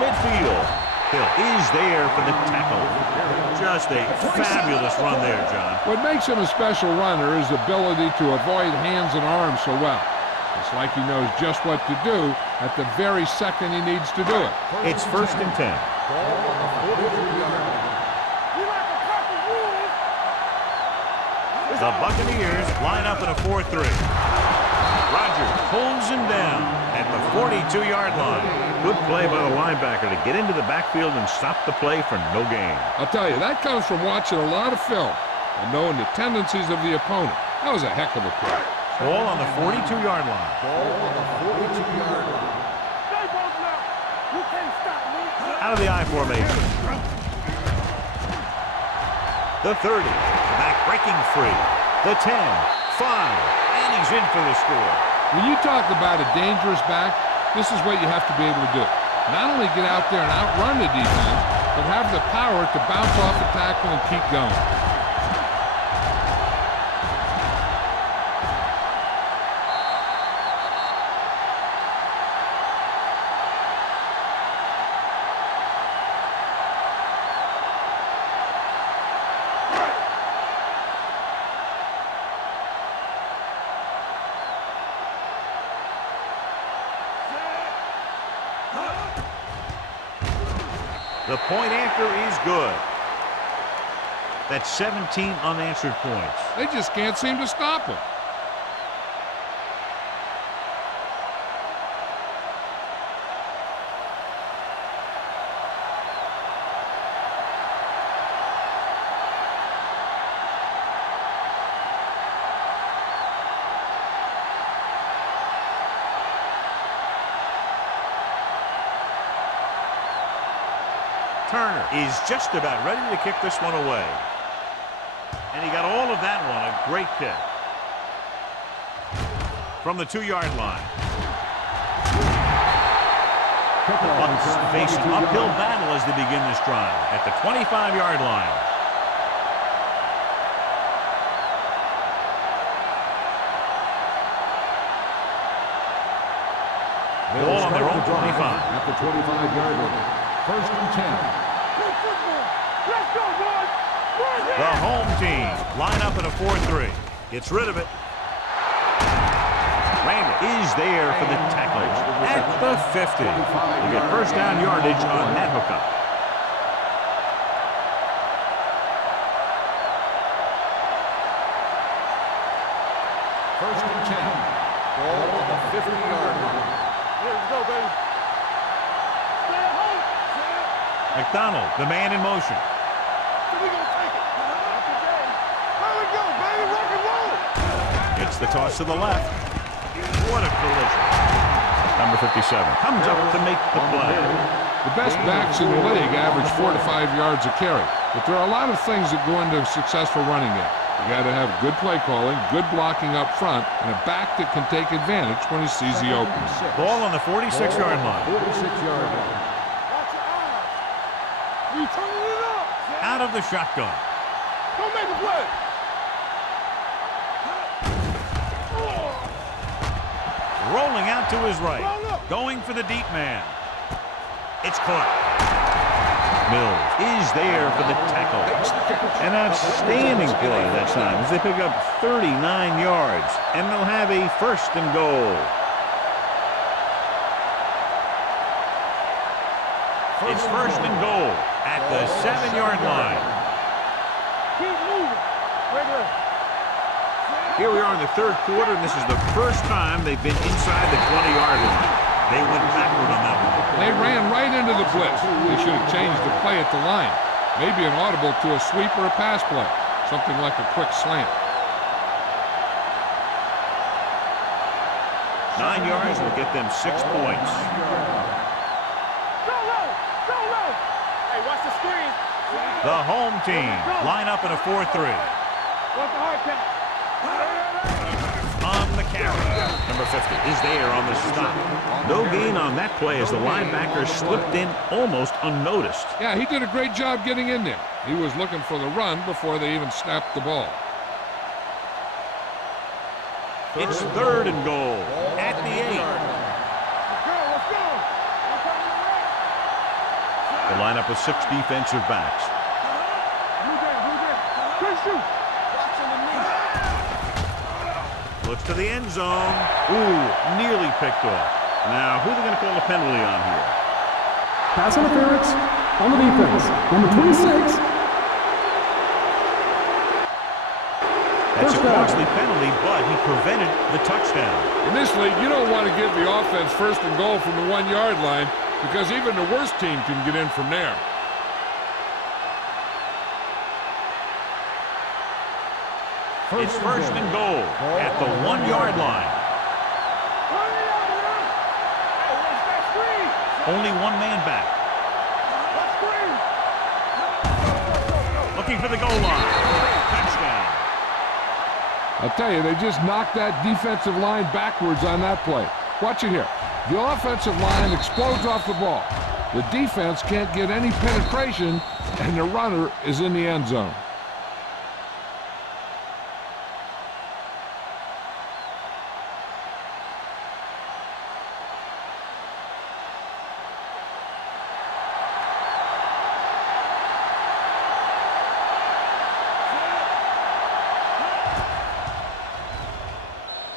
Midfield. Hill is there for the tackle. Just a fabulous run there, John. What makes him a special runner is the ability to avoid hands and arms so well. It's like he knows just what to do at the very second he needs to do it. It's 1st and 10. Ball on the 43-yard line. The Buccaneers line up in a 4-3. Rogers pulls him down at the 42-yard line. Good play by the linebacker to get into the backfield and stop the play for no gain. I'll tell you, that comes from watching a lot of film and knowing the tendencies of the opponent. That was a heck of a play. Ball on the 42-yard line. Ball on the 42-yard line. Out of the I formation. The 30. Back breaking free. The 10. 5. And he's in for the score. When you talk about a dangerous back, this is what you have to be able to do. Not only get out there and outrun the defense, but have the power to bounce off the tackle and keep going. The point after is good. That's 17 unanswered points. They just can't seem to stop him. Turner is just about ready to kick this one away. And he got all of that one. A great kick. From the 2-yard line. The Bucs face an uphill battle as they begin this drive at the 25-yard line. Ball on their own 25. At the 25-yard line. 1st and 10. Let's go, boys! The home team line up in a 4-3. Gets rid of it. Randall is there for the tackle at the 50. They get first down yardage on that hookup. First and 10. Ball on the 50-yard line. Here we go, baby. Stay at home. McDonald, the man in motion. We gonna take it. There we go, baby. Rock and roll. Gets the toss to the left. What a collision. Number 57 comes up to make the play. The best backs in the league average 4 to 5 yards a carry. But there are a lot of things that go into a successful running game. You got to have good play calling, good blocking up front, and a back that can take advantage when he sees the opening. Ball on the 46-yard line. 46-yard line. Watch your eyes. You turning it up. Out of the shotgun. Don't make a play. Rolling out to his right. Going for the deep man. It's caught. Mills is there for the tackle. An outstanding play that time as they pick up 39 yards, and they'll have a 1st and goal. It's first and goal at the 7-yard line. Keep moving. Regular. Here we are in the third quarter, and this is the first time they've been inside the 20-yard line. They went backward on that one. They ran right into the blitz. They should have changed the play at the line. Maybe an audible to a sweep or a pass play. Something like a quick slant. 9 yards will get them 6 points. Go low. Go low. Hey, watch the screen. The home team line up in a 4-3. Watch the hard count. On the carry, number 50 is there on the stop. No gain on that play as the linebacker slipped in almost unnoticed. Yeah, he did a great job getting in there. He was looking for the run before they even snapped the ball. It's third and goal at the 8. Let's go. Let's go. They line up with 6 defensive backs. Blue down. Good shoot. Looks to the end zone. Ooh, nearly picked off. Now, who are they going to call a penalty on here? Pass interference on the defense. Number 26. That's a costly penalty, but he prevented the touchdown. In this league, you don't want to give the offense first and goal from the 1-yard line because even the worst team can get in from there. It's first and goal at the 1-yard line. Only one man back. Looking for the goal line. Touchdown. I'll tell you, they just knocked that defensive line backwards on that play. Watch it here. The offensive line explodes off the ball. The defense can't get any penetration, and the runner is in the end zone.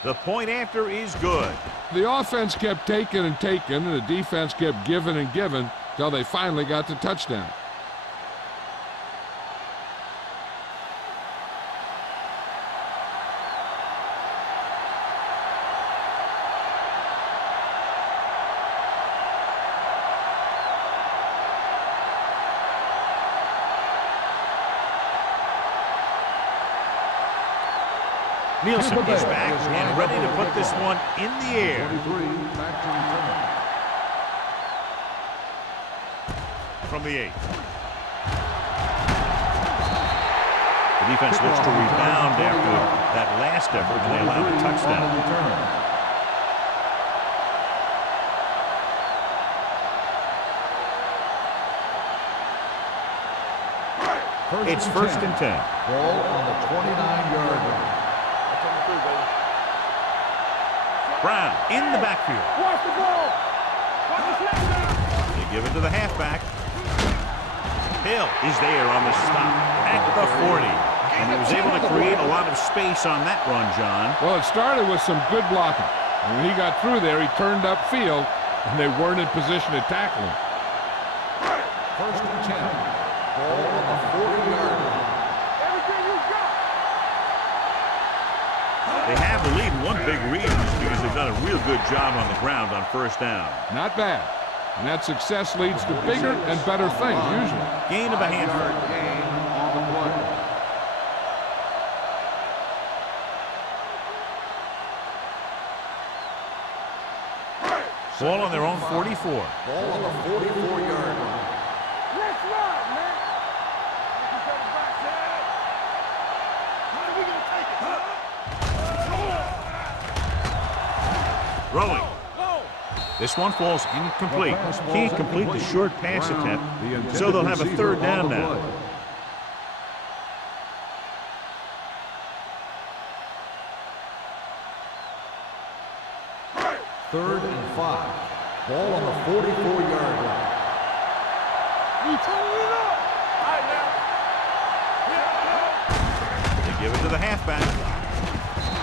The point after is good. The offense kept taking and taking, and the defense kept giving and giving until they finally got the touchdown. Nielsen is back and ready to put this one in the air. From the 8. The defense looks to rebound after that last effort, and they allow the touchdown. It's first and 10. Ball on the 29-yard line. Brown in the backfield. Watch the ball. Watch the snap down. They give it to the halfback. Hill is there on the stop at the 40. And he was able to create a lot of space on that run, John. Well, it started with some good blocking. And when he got through there, he turned upfield, and they weren't in position to tackle him. First and 10. Ball on the 40-yard line. Everything you got. They have the lead in one big reason because they've done a real good job on the ground on first down. Not bad. And that success leads to bigger and better things, usually. Gain of a handful. Gain on the play. Ball on their own 44. Ball on the 44-yard line. Let's ride, man. How are we going to take it? Throwing. This one falls incomplete. Can't complete the short pass attempt, so they'll have a third down now. Third and 5. Ball on the 44-yard line. We total it up. All right, now. They give it to the halfback.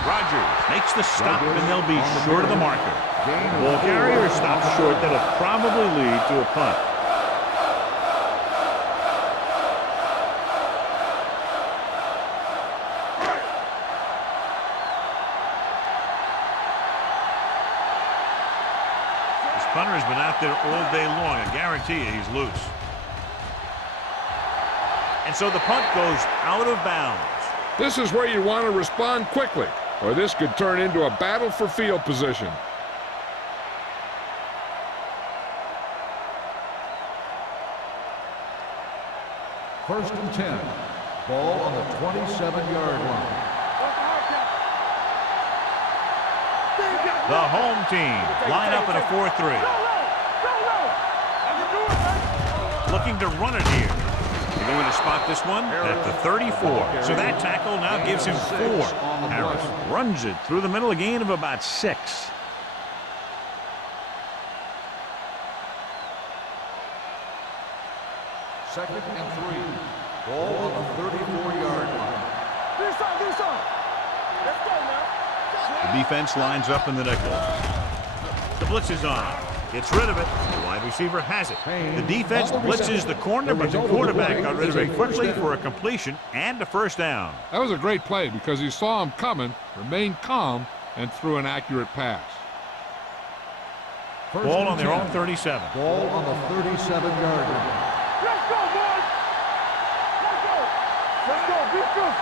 Rogers makes the stop, and they'll be short of the marker. Ball carrier stops short. That'll probably lead to a punt. Punter has been out there all day long. I guarantee you he's loose. And so the punt goes out of bounds. This is where you want to respond quickly, or this could turn into a battle for field position. First and 10. Ball on the 27-yard line. The home team line up in a 4-3. Looking to run it here. They're going to spot this one at the 34. So that tackle now gives him 4. Harris runs it through the middle, a gain of about 6. Second and 3. Ball on the 34-yard line. Let's go now. The defense lines up in the nickel. The blitz is on. Gets rid of it. The wide receiver has it. The defense blitzes the corner, but the quarterback got rid of it quickly for a completion and a first down. That was a great play because he saw him coming, remained calm, and threw an accurate pass. Ball on their own 37. Ball on the 37-yard line. Let's go, boys. Let's go. Let's go. Be good.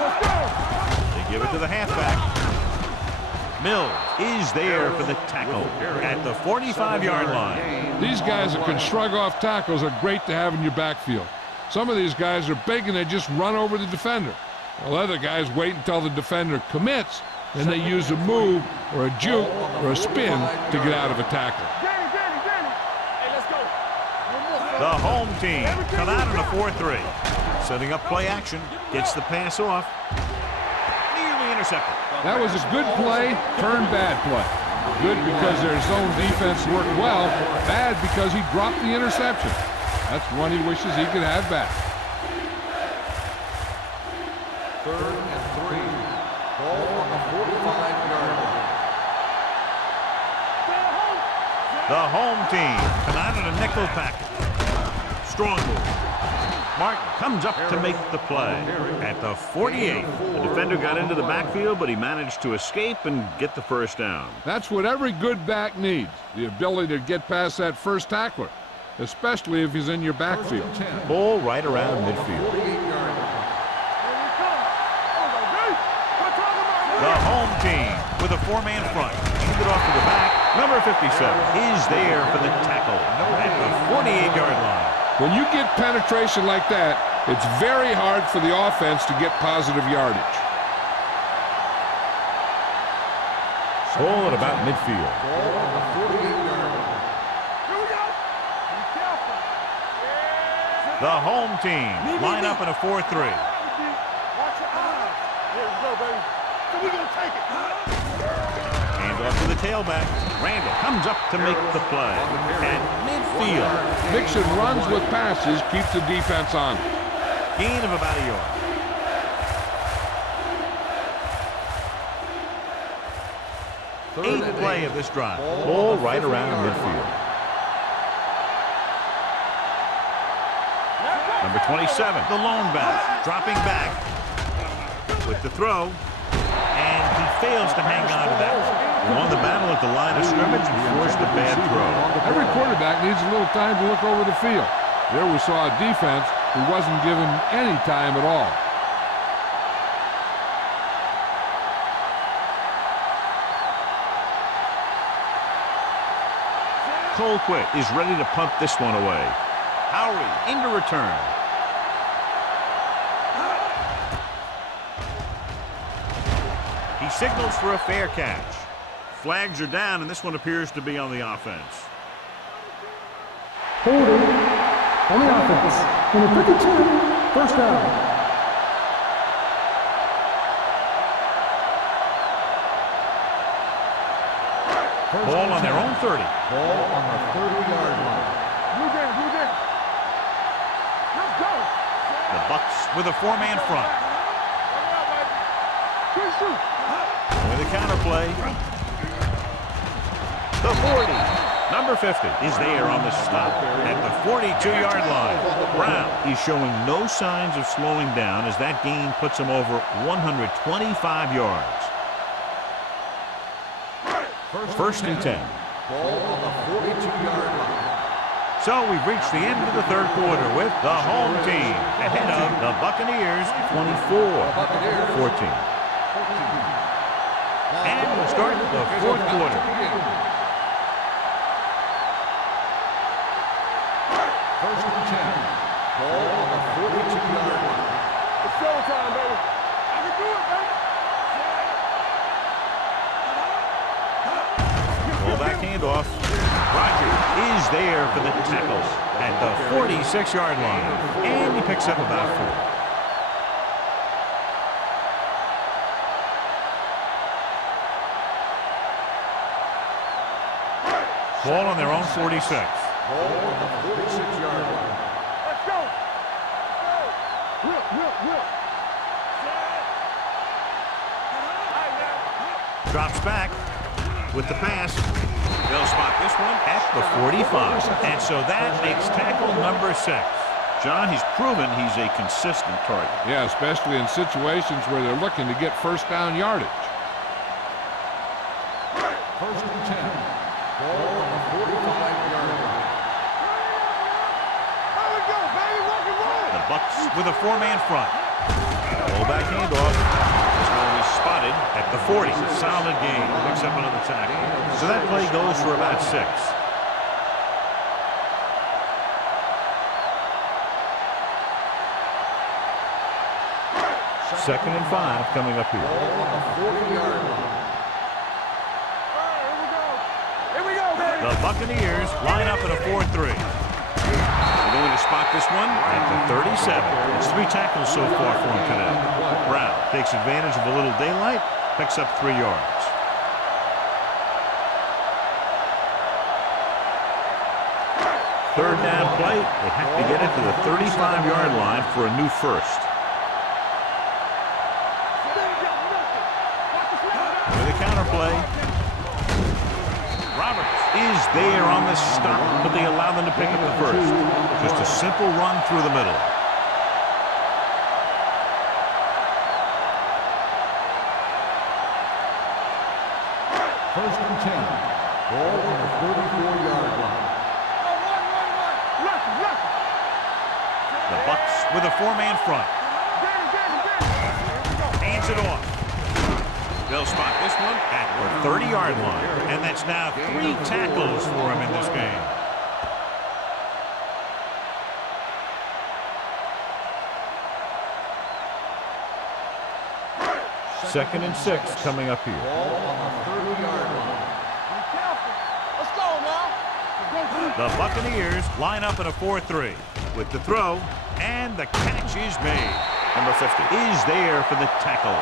Let's go. They give it to the halfback. Mills is there for the tackle at the 45-yard line. These guys that can shrug off tackles are great to have in your backfield. Some of these guys are big and they just run over the defender. While other guys wait until the defender commits, and they use a move or a juke or a spin to get out of a tackle. Hey, let's go. The home team come out in a 4-3. Setting up play action. Gets the pass off. Nearly intercepted. That was a good play, turned bad play. Good because their zone defense worked well, bad because he dropped the interception. That's one he wishes he could have back. Third and 3. Ball on the 45-yard line. The home team come out in a nickel package. Strong move. Martin comes up to make the play at the 48. The defender got into the backfield, but he managed to escape and get the first down. That's what every good back needs, the ability to get past that first tackler, especially if he's in your backfield. Ball right around midfield. The home team with a 4-man front. Hand it off to the back. Number 57 is there for the tackle at the 48-yard line. When you get penetration like that, it's very hard for the offense to get positive yardage. Ball at about midfield. Ball on the 48-yard line. Here we go. Be careful. The home team line up in a 4-3. Watch your eyes. Here we go, baby. So we're going to take it. Hand off to the tailback. Randall comes up to make the play at midfield. Mixing runs with passes keeps the defense on. Gain of about a yard. Eighth play of this drive. Ball right around midfield. Number 27, the lone back, dropping back with the throw, and he fails to hang on to that. He won the battle at the line of scrimmage and forced a bad throw. Every quarterback needs a little time to look over the field. There we saw a defense who wasn't given any time at all. Colquitt is ready to punt this one away. Howry into return. He signals for a fair catch. Flags are down, and this one appears to be on the offense. Holding on the offense. Number 52, first down. Ball on their own 30. Ball on the 30-yard line. Blue down. Let's go. The Bucks with a 4-man front. Good shoot. With a counterplay. The 40. Number 50 is there on the stop at the 42-yard line. Brown is showing no signs of slowing down as that gain puts him over 125 yards. First and 10. Ball on the 42-yard line. So we've reached the end of the third quarter with the home team ahead of the Buccaneers 24-14. And we'll start the fourth quarter. First and 10. Ball on the 42-yard line. It's showtime, baby. I can do it, baby. Fullback handoff. Roger is there for the tackle at the 46-yard line. And he picks up about 4. Ball on their own 46. Ball on the 46-yard line. Let's go. Whip, whip, whip. Drops back with the pass. They'll spot this one at the 45. And so that makes tackle number 6. John, he's proven he's a consistent target. Yeah, especially in situations where they're looking to get first down yardage. First and 10. Ball on the 45-yard line. There we go, baby. Rock and roll. The Bucs with a 4-man front. Fullback handoff. This one is spotted at the 40. Solid gain. Picks up another tackle. So that play goes for about 6. Second and 5 coming up here. Ball on the 40-yard line. All right, here we go. Here we go, baby. The Buccaneers line up in a 4-3. They're going to spot this one at the 37. It's 3 tackles so far for him today. Brown takes advantage of a little daylight, picks up 3 yards. Third down play. They have to get it to the 35-yard line for a new first. With a counter play. Roberts is there on the stop, but they allow them to pick up the first. Just a simple run through the middle. First and 10. Ball on the 34-yard line. The Bucs with a 4-man front. Hands it off. They'll spot this one at the 30-yard line. And that's now 3 tackles for him in this game. Second and 6 coming up here. Ball on the 30-yard line. Let's go now. The Buccaneers line up in a 4-3 with the throw, and the catch is made. Number 50 is there for the tackle.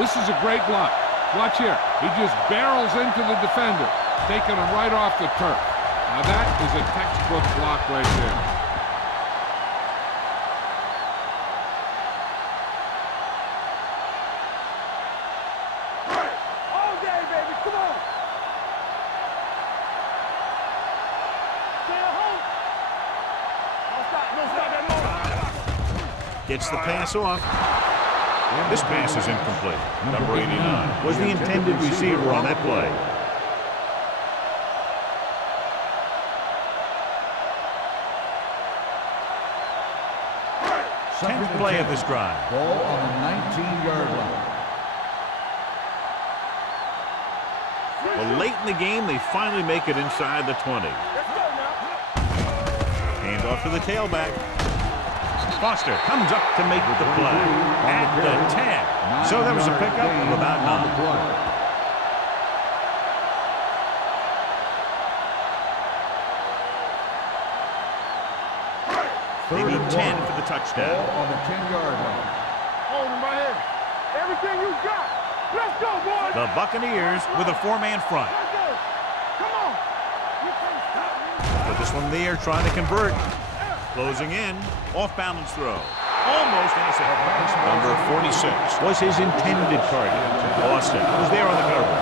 This is a great block. Watch here. He just barrels into the defender, taking him right off the turf. Now that is a textbook block right there. All day, baby. Come on. Stay at home. Don't stop. Don't stop that motor. Gets the pass off. This pass is incomplete. Number 89 was the intended receiver on that play. Tenth play of this drive. Ball on the 19-yard line. Well, late in the game, they finally make it inside the 20. Let's go now. Hand off to the tailback. Foster comes up to make the play at the 10. So there was a pickup of about 9. They need 10 for the touchdown. Ball on the 10-yard line. Hold him right here. Everything you got. Let's go, boys. The Buccaneers with a 4-man front. Let's go. Come on. You can't stop me. But this one there trying to convert. Closing in. Off-balance throw. Almost intercepted. Number 46 was his intended target. Austin was there on the cover.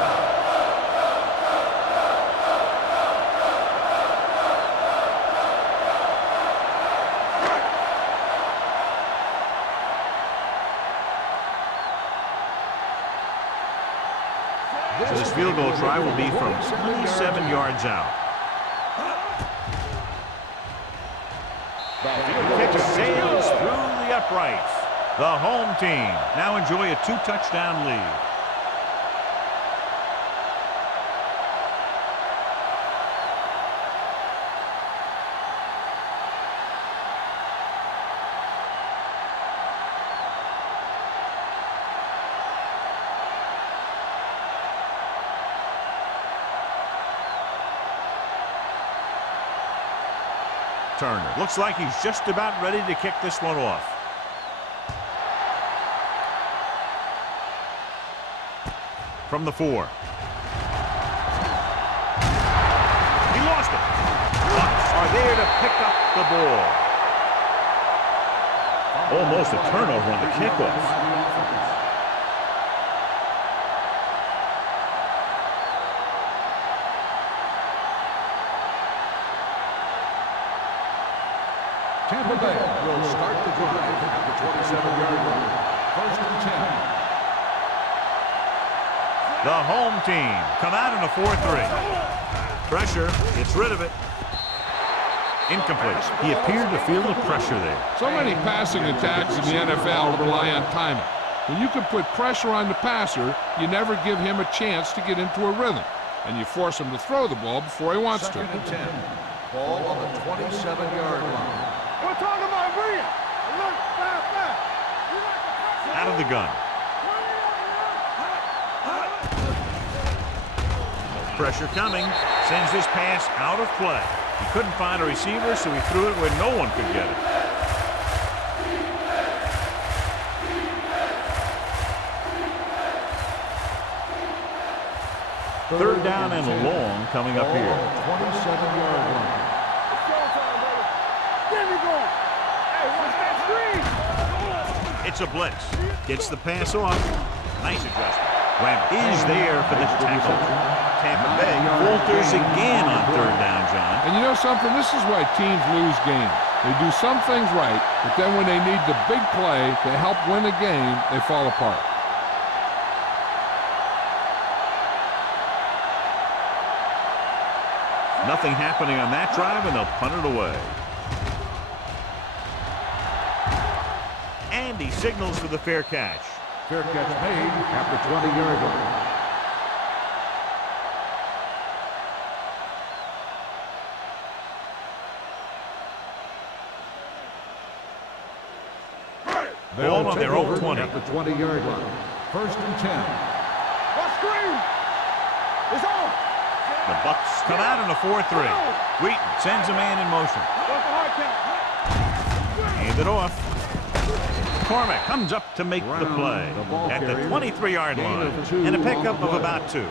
So this field goal try will be from 27 yards out. The kick sails through the uprights. The home team now enjoy a 2-touchdown lead. Turner looks like he's just about ready to kick this one off. From the 4. He lost it. Bucks are there to pick up the ball. Almost a turnover on the kickoff. Tampa Bay will start the drive at the 27-yard line. 1st and 10. The home team come out in a 4-3. Pressure, gets rid of it. Incomplete. He appeared to feel the pressure there. So many passing attacks in the NFL rely on timing. When you can put pressure on the passer, you never give him a chance to get into a rhythm, and you force him to throw the ball before he wants to. 2nd and 10. Ball on the 27-yard line. We're talking about Rhea. Look, fast. Out of the gun. Pressure coming. Sends this pass out of play. He couldn't find a receiver, so he threw it where no one could get it. Third down and long coming up here. 27-yard line. It's a blitz. Gets the pass off. Nice adjustment. Randall is there for the tackle. Tampa Bay falters again on third down, John. And you know something? This is why teams lose games. They do some things right, but then when they need the big play to help win a game, they fall apart. Nothing happening on that drive, and they'll punt it away. And he signals for the fair catch. Fair catch made at the 20-yard line. Ball on their own 20. At the 20-yard line. 1st and 10. What screen? It's on. The Bucks come out in a 4-3. Wheaton sends a man in motion. What's the hard count? Hand it off. McCormick comes up to make the play at the 23-yard line, and a pickup of about 2.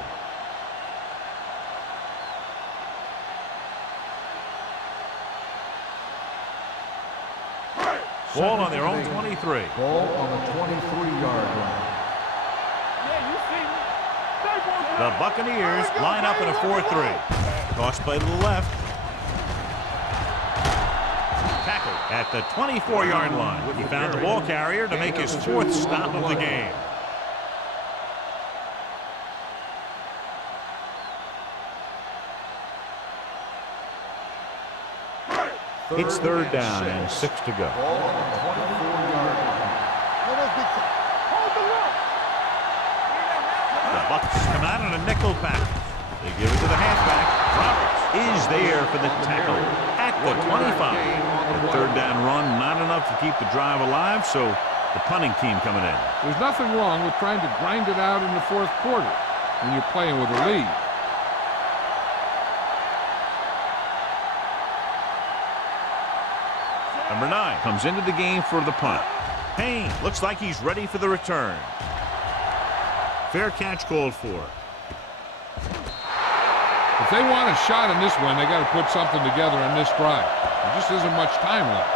Ball on their own 23. Ball on the 23-yard line. The Buccaneers line up in a 4-3. Toss play to the left. Tackle at the 24-yard line. He found the ball carrier to make his 4th stop of the game. It's third down and 6 to go. Ball on the 24-yard line. The Bucks come out in a nickel package. They give it to the halfback. Roberts is there for the tackle at the 25. The third down run, not enough to keep the drive alive, so the punting team coming in. There's nothing wrong with trying to grind it out in the 4th quarter when you're playing with a lead. Number 9 comes into the game for the punt. Payne looks like he's ready for the return. Fair catch called for. If they want a shot in this one, they got to put something together on this drive. There just isn't much time left.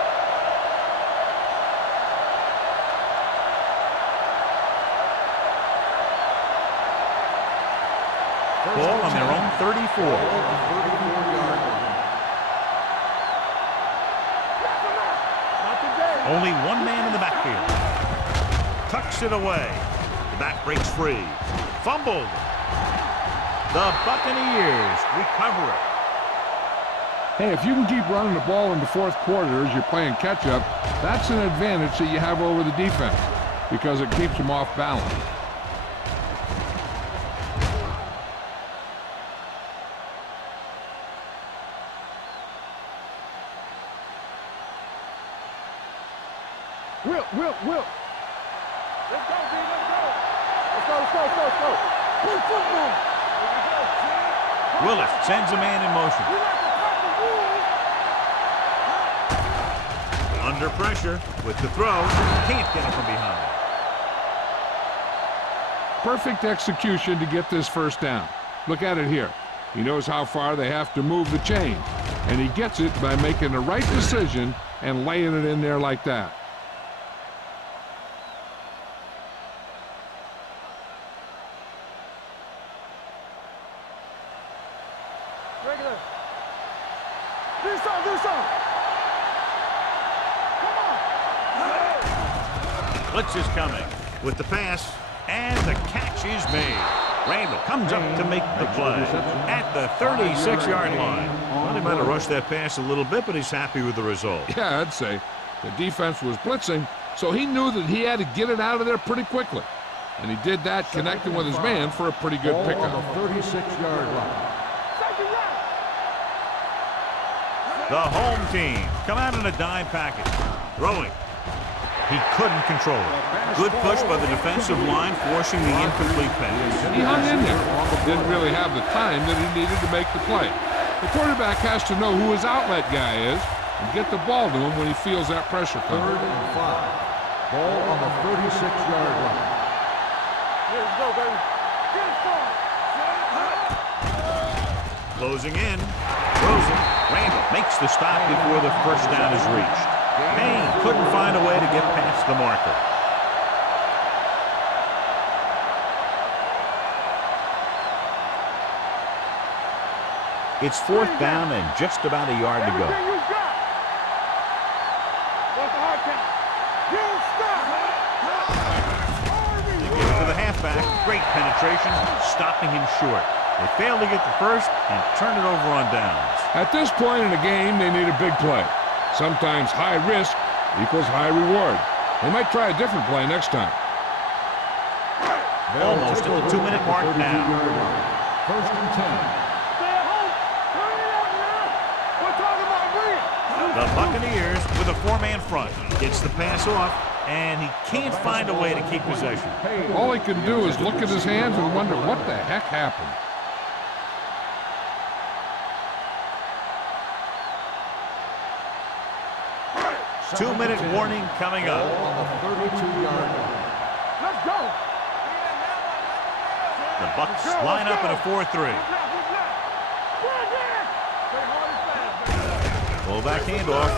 Ball on their own 34. Only one man in the backfield. Tucks it away. The back breaks free. Fumbled. The Buccaneers recover it. Hey, if you can keep running the ball in the fourth quarter as you're playing catch-up, that's an advantage that you have over the defense because it keeps them off balance. Will. Let's go, D, let's go. Let's go. Play football. Willis sends a man in motion. We like to crack the rules. Under pressure with the throw. Can't get him from behind. Perfect execution to get this first down. Look at it here. He knows how far they have to move the chain, and he gets it by making the right decision and laying it in there like that. Regular. Do something. Come on. Blitz is coming with the pass, and the catch is made. Randall comes up to make the play at the 36-yard line. Well, he might have rushed that pass a little bit, but he's happy with the result. Yeah, I'd say. The defense was blitzing, so he knew that he had to get it out of there pretty quickly. And he did that connecting with his man for a pretty good pickup. On the 36-yard line. The home team come out in a dime package. Throwing. He couldn't control it. Good push by the defensive line, forcing the incomplete pass. He hung in there. Didn't really have the time that he needed to make the play. The quarterback has to know who his outlet guy is and get the ball to him when he feels that pressure coming. 3rd and 5. Ball on the 36-yard line. Let's go, baby. Get it started. Closing in. Throws it. Randall makes the stop before the first down is reached. Payne couldn't find a way to get past the marker. It's 4th down and just about a yard to go. Everything you got. What's the hard count? You stop. They give it to the halfback. Great penetration, stopping him short. They failed to get the first and turn it over on downs. At this point in the game, they need a big play. Sometimes high risk equals high reward. They might try a different play next time. Almost at the 2-minute mark now. 1st and 10. Stay at home. Hurry up now. We're talking about winning. The Buccaneers with a 4-man front. Gets the pass off, and he can't find a way to keep possession. All he can do is look at his hands and wonder what the heck happened. Two-minute warning coming up. On the 32-yard line. Let's go. The Bucs line up in a 4-3. Fullback handoff.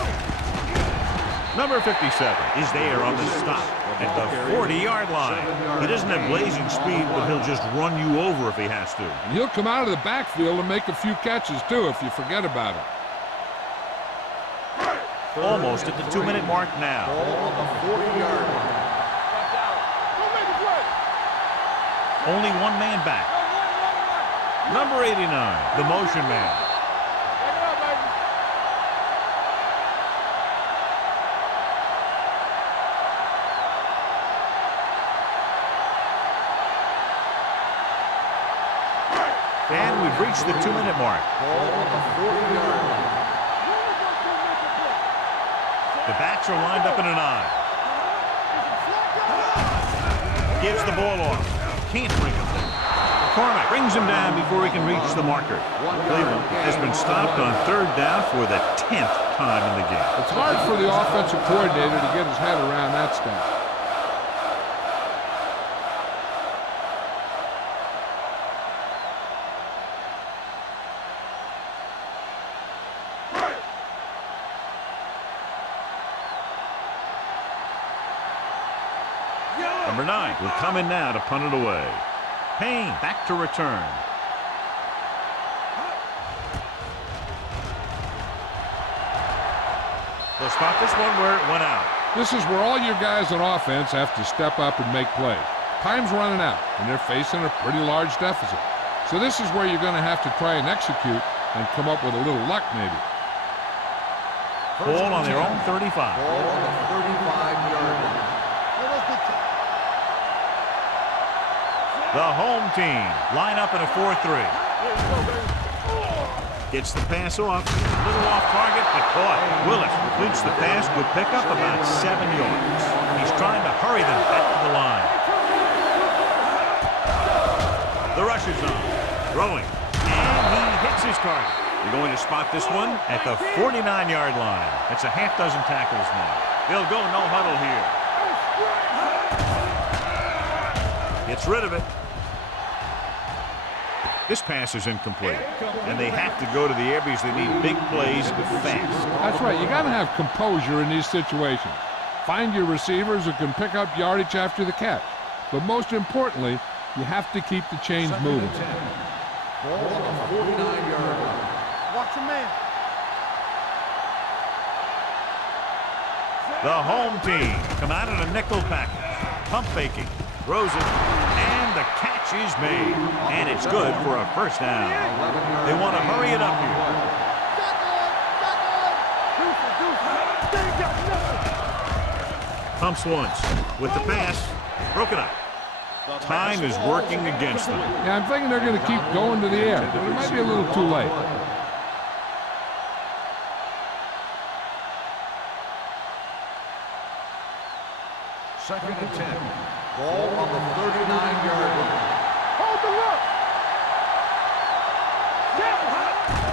Number 57 is there on the stop at the 40-yard line. He doesn't have blazing speed, but he'll just run you over if he has to. And he'll come out of the backfield and make a few catches, too, if you forget about it. Almost at the 2-minute mark now. Ball on the 40-yard line. Only one man back. Number 89, the motion man. And we've reached the 2-minute mark. Ball on the 40-yard line. The backs are lined up in an eye. Gives the ball off. Can't bring him down. McCormick brings him down before he can reach the marker. Cleveland has been stopped on 3rd down for the 10th time in the game. It's hard for the offensive coordinator to get his head around that stat. Number 9 will come in now to punt it away. Payne back to return. They'll spot this one where it went out. This is where all your guys on offense have to step up and make plays. Time's running out, and they're facing a pretty large deficit. So this is where you're going to have to try and execute and come up with a little luck maybe. Ball on their own 35. Ball on the 35-yard line. The home team line up in a 4-3. Gets the pass off. A little off target, but caught. Willis completes the pass, would pick up about 7 yards. He's trying to hurry them back to the line. The rush is on. Throwing. And he hits his target. They're going to spot this one at the 49-yard line. That's a half dozen tackles now. They'll go no huddle here. Gets rid of it. This pass is incomplete. And they have to go to the air because they need big plays but fast. That's right. You got to have composure in these situations. Find your receivers who can pick up yardage after the catch. But most importantly, you have to keep the chains moving. Ball on the 49-yard line. Watch your man. The home team come out in a nickel package. Pump faking. Throws it. And the catch is made. And it's good for a first down. They want to hurry it up here. Pumps once. With the pass. Broken up. Time is working against them. Yeah, I'm thinking they're going to keep going to the air, but it might be a little too late. Second and 10. Ball on the 39-yard line. Hold the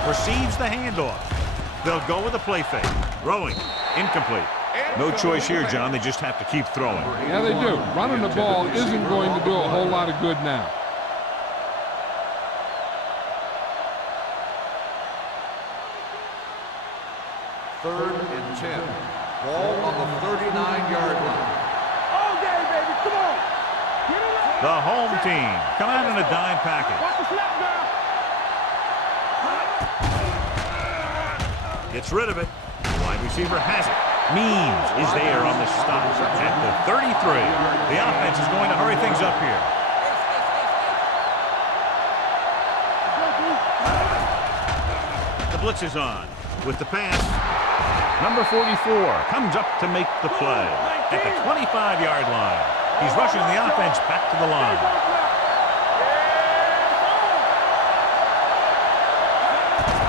look. Receives the handoff. They'll go with a play fake. Throwing. Incomplete. No choice here, John. They just have to keep throwing. Yeah, they do. Running the ball isn't going to do a whole lot of good now. Third and 10. Ball on the 39-yard line. All day, baby. Come on. Get it up. The home team come out in a dime package. Watch the snap now. Gets rid of it. Wide receiver has it. Means is there on the stop at the 33. The offense is going to hurry things up here. The blitz is on. With the pass, number 44 comes up to make the play at the 25-yard line. He's rushing the offense back to the line.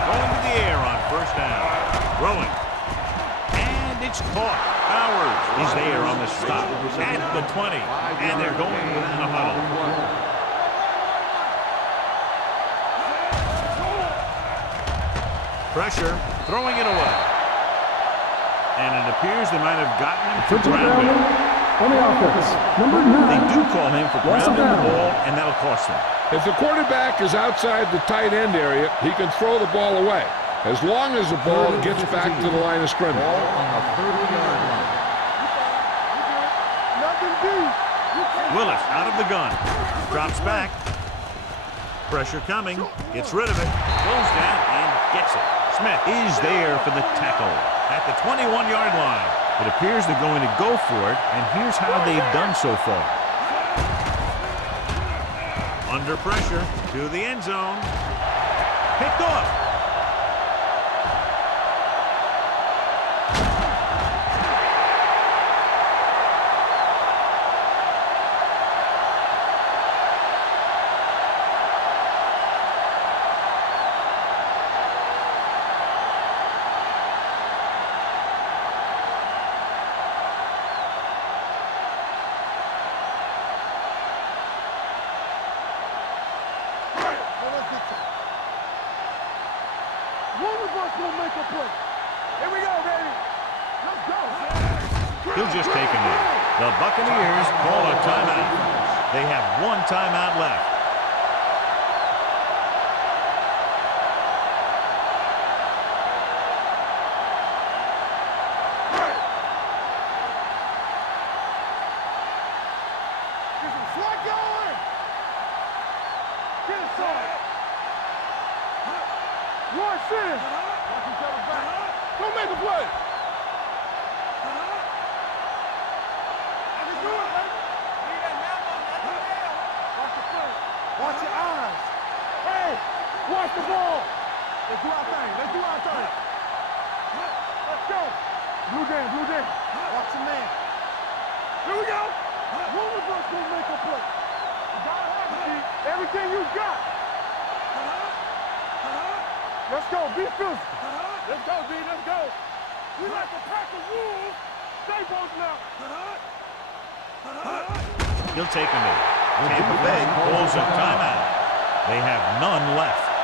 Going to the air on first down. Throwing. And it's caught. Powers is there on the stop at the 20. And they're going without a huddle. Pressure. Throwing it away. And it appears they might have gotten him for grounding. On the offense, number 9. They do call him for grounding the ball, and that'll cost them. If the quarterback is outside the tight end area, he can throw the ball away, as long as the ball gets back to the line of scrimmage. Ball on the 30-yard line. Nothing deep. Willis out of the gun. Drops back. Pressure coming. Gets rid of it. Goes down and gets it. Smith is there for the tackle at the 21-yard line. It appears they're going to go for it, and here's how they've done so far. Under pressure to the end zone. Picked off. He'll just take a knee. The Buccaneers call a timeout. They have one timeout left. Get some slack going. Get it started. Watch this. Watch each other back. Don't make a play. Watch your eyes. the ball. Let's do our thing. Let's do our thing. Let's go. Blue game, blue game. Watch the man. Here we go. One of us will make a play. You gotta have it, D. Everything you got. Let's go. Be physical. Let's go, D. Let's go. We like a pack of wolves. Stay both now. He'll take a knee. Tampa Bay calls a timeout. They have none left.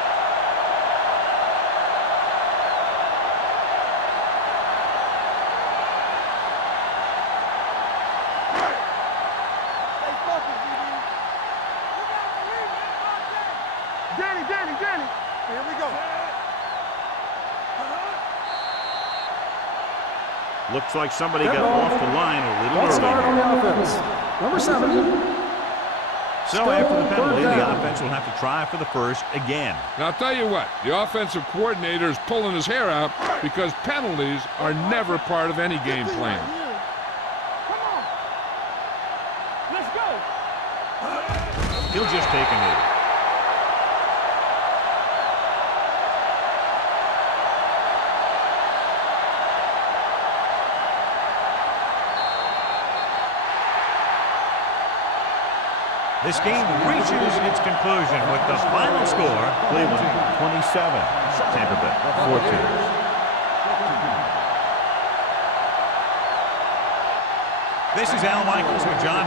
Danny. Here we go. Looks like somebody got off the line a little Let's start on early. the offense. Number 7. So after the penalty, the offense will have to try for the first again. Now, I'll tell you what, the offensive coordinator is pulling his hair out because penalties are never part of any game plan. Come on. Let's go. He'll just take a knee. This game reaches its conclusion with the final score, Cleveland 27, Tampa Bay 14. This is Al Michaels with John